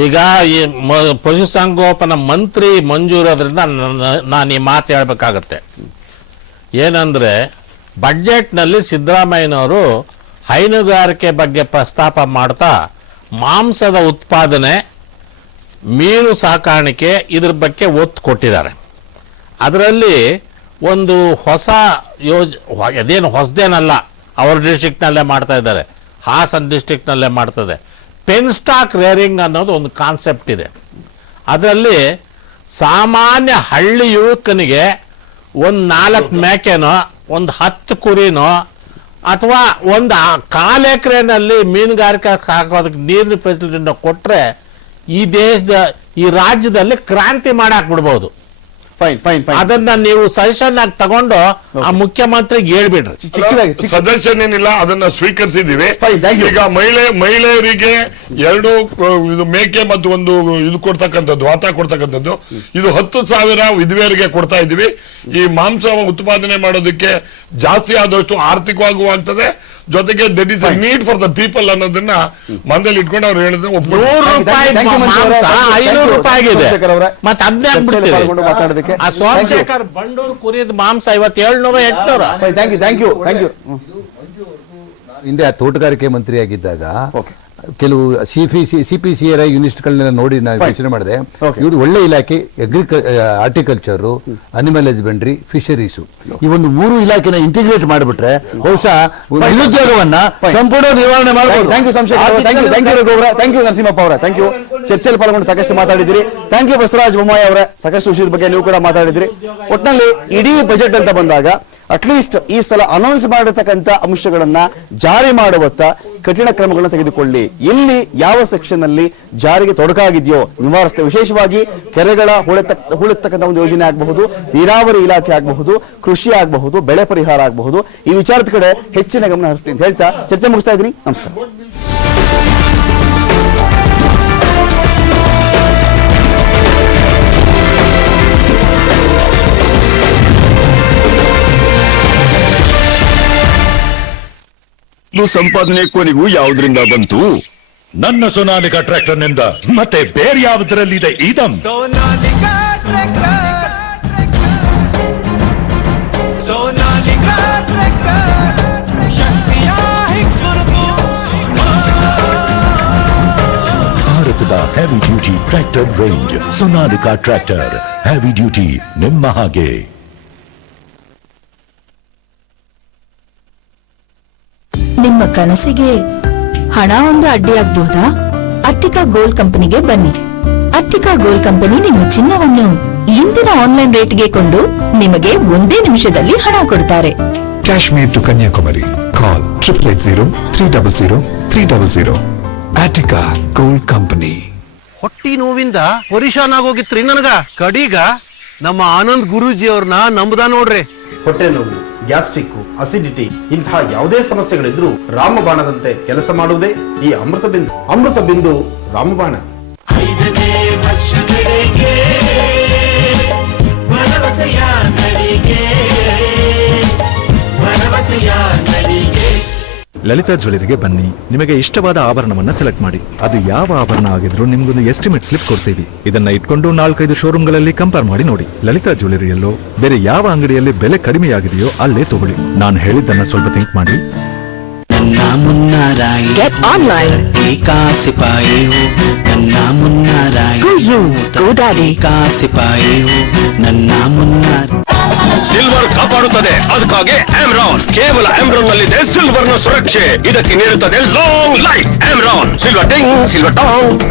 ಈಗ ಈ ಮ- ಪಶುಸಂಗೋಪನಾ ಮಂತ್ರಿ ಮಂಜೂರು ಇರೋದ್ರಿಂದ ನಾನು ಈ ಮಾತು ಹೇಳ್ಬೇಕಾಗತ್ತೆ. ಏನಂದ್ರೆ ಬಡ್ಜೆಟ್ನಲ್ಲಿ ಸಿದ್ದರಾಮಯ್ಯನವರು ಹೈನುಗಾರಿಕೆ ಬಗ್ಗೆ ಪ್ರಸ್ತಾಪ ಮಾಡ್ತಾ ಮಾಂಸದ ಉತ್ಪಾದನೆ, ಮೀನು ಸಾಕಾಣಿಕೆ ಇದ್ರ ಬಗ್ಗೆ ಒತ್ತು ಕೊಟ್ಟಿದ್ದಾರೆ. ಅದರಲ್ಲಿ ಒಂದು ಹೊಸ ಯೋಜ, ಅದೇನು ಹೊಸದೇನಲ್ಲ, ಅವ್ರ ಡಿಸ್ಟ್ರಿಕ್ಟ್ನಲ್ಲೇ ಮಾಡ್ತಾ ಇದ್ದಾರೆ. ಹಾಸನ್ ಡಿಸ್ಟ್ರಿಕ್ಟ್ನಲ್ಲೇ ಮಾಡ್ತದೆ ಪೆನ್ ಸ್ಟಾಕ್ ರೇರಿಂಗ್ ಅನ್ನೋದು ಒಂದು ಕಾನ್ಸೆಪ್ಟ್ ಇದೆ. ಅದರಲ್ಲಿ ಸಾಮಾನ್ಯ ಹಳ್ಳಿ ಯುವಕನಿಗೆ ಒಂದು ನಾಲ್ಕು ಮೇಕೆನೋ, ಒಂದು ಹತ್ತು ಕುರಿನೋ ಅಥವಾ ಒಂದು ಕಾಲು ಎಕರೆನಲ್ಲಿ ಮೀನುಗಾರಿಕೆ ಸಾಕೋದಕ್ಕೆ ನೀರಿನ ಫೆಸಿಲಿಟಿನ ಕೊಟ್ಟರೆ ಈ ದೇಶದ, ಈ ರಾಜ್ಯದಲ್ಲಿ ಕ್ರಾಂತಿ ಮಾಡಾಕ್ ಬಿಡ್ಬೋದು. ಫೈನ್ ಫೈನ್ ಫೈನ್ ಅದನ್ನ ನೀವು ಸಜೆಷನ್ ಆಗಿ ತಗೊಂಡು ಆ ಮುಖ್ಯಮಂತ್ರಿಗೆ ಹೇಳ್ಬಿಡ್ರಿ. ಚಿಕ್ಕದಾಗಿ ಚಿಕ್ಕ ಸದಸ್ಯನ್ ಏನಿಲ್ಲ ಅದನ್ನ ಸ್ವೀಕರಿಸಿದ್ದೀವಿ. Fine, thank you. ಈಗ ಮಹಿಳೆ ಮಹಿಳೆಯರಿಗೆ ಎರಡು ಇದು ಮೇಕೆ ಮತ್ತು ಒಂದು ಇದು ಕೊಡ್ತಕ್ಕಂಥದ್ದು ವಾತ ಕೊಡ್ತಕ್ಕಂಥದ್ದು. ಇದು ಹತ್ತು ಸಾವಿರ ವಿಧವೆಯರಿಗೆ ಕೊಡ್ತಾ ಇದೀವಿ ಈ ಮಾಂಸ ಉತ್ಪಾದನೆ ಮಾಡೋದಕ್ಕೆ ಜಾಸ್ತಿ ಆದಷ್ಟು ಆರ್ಥಿಕವಾಗೂ ಆಗ್ತದೆ. ಜೊತೆಗೆ that is need for the people ಅನ್ನೋದನ್ನ ಮನದಲ್ಲಿ ಇಟ್ಕೊಂಡು ಅವ್ರು ಹೇಳಿದ್ರೆ ಸೋಮಶೇಖರ್ ಬಂಡೂರು ಕುರಿದ ಮಾಂಸ ಇವತ್ತು ಏಳ್ನೂರ ಎಂಟ್ನೂರ. Thank you thank you thank you ಹಿಂದೆ ತೋಟಗಾರಿಕೆ ಮಂತ್ರಿಯಾಗಿದ್ದಾಗ. ಕೆಲವು C P C C P C R I ಯೂನಿಟ್ಗಳನ್ನೆಲ್ಲ ನೋಡಿ ನಾನು. ಯೋಚನೆ ಮಾಡಿದೆ. ಇವರು ಒಳ್ಳೆ ಇಲಾಖೆ agriculture horticulture animal husbandry fisheries ಈ ಒಂದು ಮೂರು ಇಲಾಖೆನ ಇಂಟಿಗ್ರೇಟ್ ಮಾಡಿಬಿಟ್ರೆ ಬಹುಶಃ. ನಿರುದ್ಯೋಗವನ್ನ ಸಂಪೂರ್ಣ ನಿವಾರಣೆ ಮಾಡಬಹುದು thank you thank you Narasimhappa ಅವರ. ಥ್ಯಾಂಕ್ ಯು ಚರ್ಚೆಯಲ್ಲಿ ಪಾಲ್ಗೊಂಡು ಸಾಕಷ್ಟು ಮಾತಾಡಿದಿರಿ ಥ್ಯಾಂಕ್ ಯು ಬಸವರಾಜ ಬೊಮ್ಮಾಯಿ ಅವರ. ಸಾಕಷ್ಟು ವಿಷಯದ ಬಗ್ಗೆ ನೀವು ಕೂಡ ಮಾತಾಡಿದ್ರಿ ಒಟ್ಟಿನಲ್ಲಿ ಇಡೀ ಬಜೆಟ್ ಅಂತ ಬಂದಾಗ ಅಟ್ಲೀಸ್ಟ್ ಈ ಸಲ ಅನೌನ್ಸ್ ಮಾಡಿರ್ತಕ್ಕಂಥ ಅಂಶಗಳನ್ನ ಜಾರಿ ಮಾಡುವತ್ತ ಕಠಿಣ ಕ್ರಮಗಳನ್ನ ತೆಗೆದುಕೊಳ್ಳಿ. ಎಲ್ಲಿ ಯಾವ ಸೆಕ್ಷನ್ ಅಲ್ಲಿ ಜಾರಿಗೆ ತೊಡಕಾಗಿದೆಯೋ ನಿವಾರಿಸ್ತೇವೆ ವಿಶೇಷವಾಗಿ ಕೆರೆಗಳ ಹೂಳೆತ್ತ, ಹೂಳೆತ್ತಕ್ಕಂಥ ಒಂದು ಯೋಜನೆ ಆಗಬಹುದು, ನೀರಾವರಿ ಇಲಾಖೆ ಆಗಬಹುದು, ಕೃಷಿ ಆಗಬಹುದು, ಬೆಳೆ ಪರಿಹಾರ ಆಗಬಹುದು. ಈ ವಿಚಾರದ ಕಡೆ ಹೆಚ್ಚಿನ ಗಮನ ಹರಿಸ್ತೀನಿ ಅಂತ ಹೇಳ್ತಾ, ಚರ್ಚೆ ಮುಗಿಸ್ತಾ ಇದ್ದೀನಿ. ನಮಸ್ಕಾರ. ಸಂಪಾದನೆ ಕೊನೆಗೂ ಯಾವ್ದ್ರಿಂದ ಬಂತು? ನನ್ನ ಸೋನಾಲಿಕಾ ಟ್ರ್ಯಾಕ್ಟರ್ನಿಂದ ಮತ್ತೆ ಬೇರೆ ಯಾವುದರಲ್ಲಿದೆ ಇದಂ? ಭಾರತದ heavy duty tractor range Sonalika tractor. Heavy duty ನಿಮ್ಮ ಹಾಗೆ. ನಿಮ್ಮ ಕನಸಿಗೆ ಹಣ ಒಂದು ಅಡ್ಡಿಯಾಗಬಹುದಾ? ಅಟ್ಟಿಕಾ ಗೋಲ್ಡ್ ಕಂಪನಿಗೆ ಬನ್ನಿ. ಅಟ್ಟಿಕಾ ಗೋಲ್ಡ್ ಕಂಪನಿ ನಿಮ್ಮ ಚಿನ್ನವನ್ನು ಇಂದಿನ ಆನ್ಲೈನ್ ರೇಟ್ಗೆ ಕೊಂಡು ನಿಮಗೆ ಒಂದೇ ನಿಮಿಷದಲ್ಲಿ ಹಣ ಕೊಡ್ತಾರೆ. Kashmir to Kanyakumari. Call triple eight zero three double zero three double zero Attica gold company. ಹೊಟ್ಟಿ ನೋವಿಂದ ಪರಿಶಾನ್ ಆಗೋಗಿತ್ರಿ ನನಗ. ಕಡೀಗ ನಮ್ಮ ಆನಂದ್ ಗುರೂಜಿ ಅವ್ರನ್ನ ನಂಬುದ ನೋಡ್ರಿ. ಹೊಟ್ಟೆ ನೋವು. ಗ್ಯಾಸ್ಟ್ರಿಕ್ ಅಸಿಡಿಟಿ ಇಂತಹ ಯಾವುದೇ ಸಮಸ್ಯೆಗಳಿದ್ರೂ ರಾಮಬಾಣದಂತೆ ಕೆಲಸ ಮಾಡುವುದೇ ಈ ಅಮೃತ ಬಿಂದು. ಅಮೃತ ಬಿಂದು ರಾಮಬಾಣ. ಲಲಿತಾ ಜ್ಯುವೆಲರಿಗೆ ಬನ್ನಿ. ನಿಮಗೆ ಇಷ್ಟವಾದ ಆಭರಣವನ್ನ ಸೆಲೆಕ್ಟ್ ಮಾಡಿ. ಅದು ಯಾವ ಆಭರಣ ಆಗಿದ್ರು ನಿಮ್ಗೊಂದು ಎಸ್ಟಿಮೇಟ್ ಸ್ಲಿಪ್ ಕೊಡ್ತೀವಿ. ಇದನ್ನ ಇಟ್ಕೊಂಡು ನಾಲ್ಕೈದು ಶೋರೂಮ್ಗಳಲ್ಲಿ ಕಂಪೇರ್ ಮಾಡಿ ನೋಡಿ. ಲಲಿತಾ ಜ್ಯುವೆಲರಿಯಲ್ಲೋ ಬೇರೆ ಯಾವ ಅಂಗಡಿಯಲ್ಲಿ ಬೆಲೆ ಕಡಿಮೆಯಾಗಿದೆಯೋ ಅಲ್ಲೇ ತಗೊಳ್ಳಿ. ನಾನು ಹೇಳಿದ್ದನ್ನ ಸ್ವಲ್ಪ ಥಿಂಕ್ ಮಾಡಿ. ನನ್ನ ಮುನ್ನಾರಾಯಿ Get online. ಏಕಾ ಸಿಪಾಯಿ ನನ್ನ ಮುನ್ನಾರಾಯಿ Go you, go ಹೋ ಸಿಲ್ವರ್ ಕಾಪಾಡುತ್ತದೆ. ಅದಕ್ಕಾಗಿ ಆಮ್ರಾನ್ ಕೇವಲ ಆಮ್ರಾನ್ ನಲ್ಲಿದೆ ಸಿಲ್ವರ್ನ ಸುರಕ್ಷೆ ಇದಕ್ಕೆ ನೀಡುತ್ತದೆ. Long life Amaron silver ting silver tong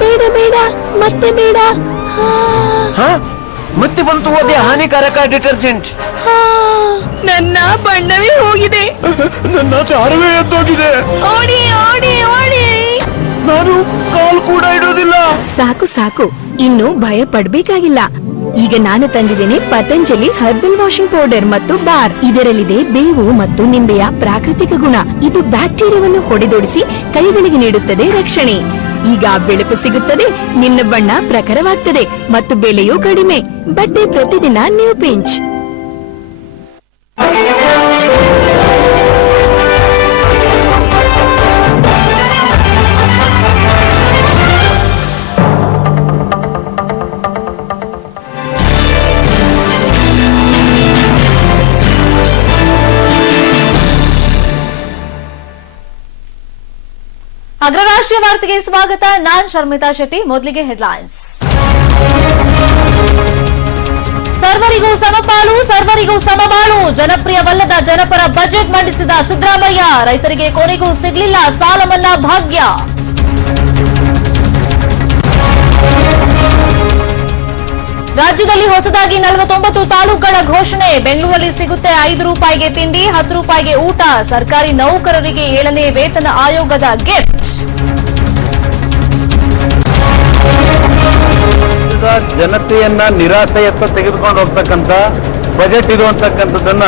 ಬೇಡ ಬೇಡ ಮತ್ತೆ ಬೇಡ. ಮತ್ತೆ ಬಂತು ಅದೇ ಹಾನಿಕಾರಕ ಡಿಟರ್ಜೆಂಟ್. ನನ್ನ ಬಣ್ಣವೇ ಹೋಗಿದೆ. ನನ್ನ ಚಾರವೇ ಎದ್ದೋಗಿದೆ. ಓಡಿ ಓಡಿ ಓಡಿ. ನಾನು ಕಾಲ್ ಕೂಡ ಇಡೋದಿಲ್ಲ. ಸಾಕು ಸಾಕು. ಇನ್ನು ಭಯ ಪಡ್ಬೇಕಾಗಿಲ್ಲ. ಈಗ ನಾನು ತಂದಿದ್ದೇನೆ ಪತಂಜಲಿ ಹರ್ಬಲ್ ವಾಷಿಂಗ್ ಪೌಡರ್ ಮತ್ತು ಬಾರ್. ಇದರಲ್ಲಿದೆ ಬೇವು ಮತ್ತು ನಿಂಬೆಯ ಪ್ರಾಕೃತಿಕ ಗುಣ. ಇದು ಬ್ಯಾಕ್ಟೀರಿಯಾವನ್ನು ಹೊಡೆದೋಡಿಸಿ ಕೈಗಳಿಗೆ ನೀಡುತ್ತದೆ ರಕ್ಷಣೆ. ಈಗ ಬೆಳಕು ಸಿಗುತ್ತದೆ, ನಿನ್ನ ಬಣ್ಣ ಪ್ರಖರವಾಗ್ತದೆ ಮತ್ತು ಬೆಲೆಯೂ ಕಡಿಮೆ. ಬಟ್ಟೆ ಪ್ರತಿದಿನ ನ್ಯೂ ಪಿಂಚ್. ಅಗ್ರರಾಷ್ಟ್ರೀಯ ವಾರ್ತೆಗೆ ಸ್ವಾಗತ. ನಾನ್ ಶರ್ಮಿತಾ ಶೆಟ್ಟಿ, ಮೊದಲಿಗೆ ಹೆಡ್ಲೈನ್ಸ್. ಸರ್ವರಿಗೂ ಸಮಪಾಲು, ಸರ್ವರಿಗೂ ಸಮಬಾಳು. ಜನಪ್ರಿಯವಲ್ಲದ ಜನಪರ ಬಜೆಟ್ ಮಂಡಿಸಿದ ಸಿದ್ದರಾಮಯ್ಯ, ರೈತರಿಗೆ ಕೊನೆಗೂ ಸಿಗಲಿಲ್ಲ ಸಾಲ ಮನ್ನಾ ಭಾಗ್ಯ. ರಾಜ್ಯದಲ್ಲಿ ಹೊಸದಾಗಿ ನಲವತ್ತೊಂಬತ್ತು ತಾಲೂಕುಗಳ ಘೋಷಣೆ. ಬೆಂಗಳೂರಲ್ಲಿ ಸಿಗುತ್ತೆ ಐದು ರೂಪಾಯಿಗೆ ತಿಂಡಿ, ಹತ್ತು ರೂಪಾಯಿಗೆ ಊಟ. ಸರ್ಕಾರಿ ನೌಕರರಿಗೆ ಏಳನೇ ವೇತನ ಆಯೋಗದ ಗಿಫ್ಟ್. ಜನತೆಯನ್ನ ನಿರಾಸೆಯತ್ತ ತೆಗೆದುಕೊಂಡು ಹೋಗ್ತಕ್ಕಂಥ ಬಜೆಟ್ ಇದು ಅಂತಕ್ಕಂಥದ್ದನ್ನ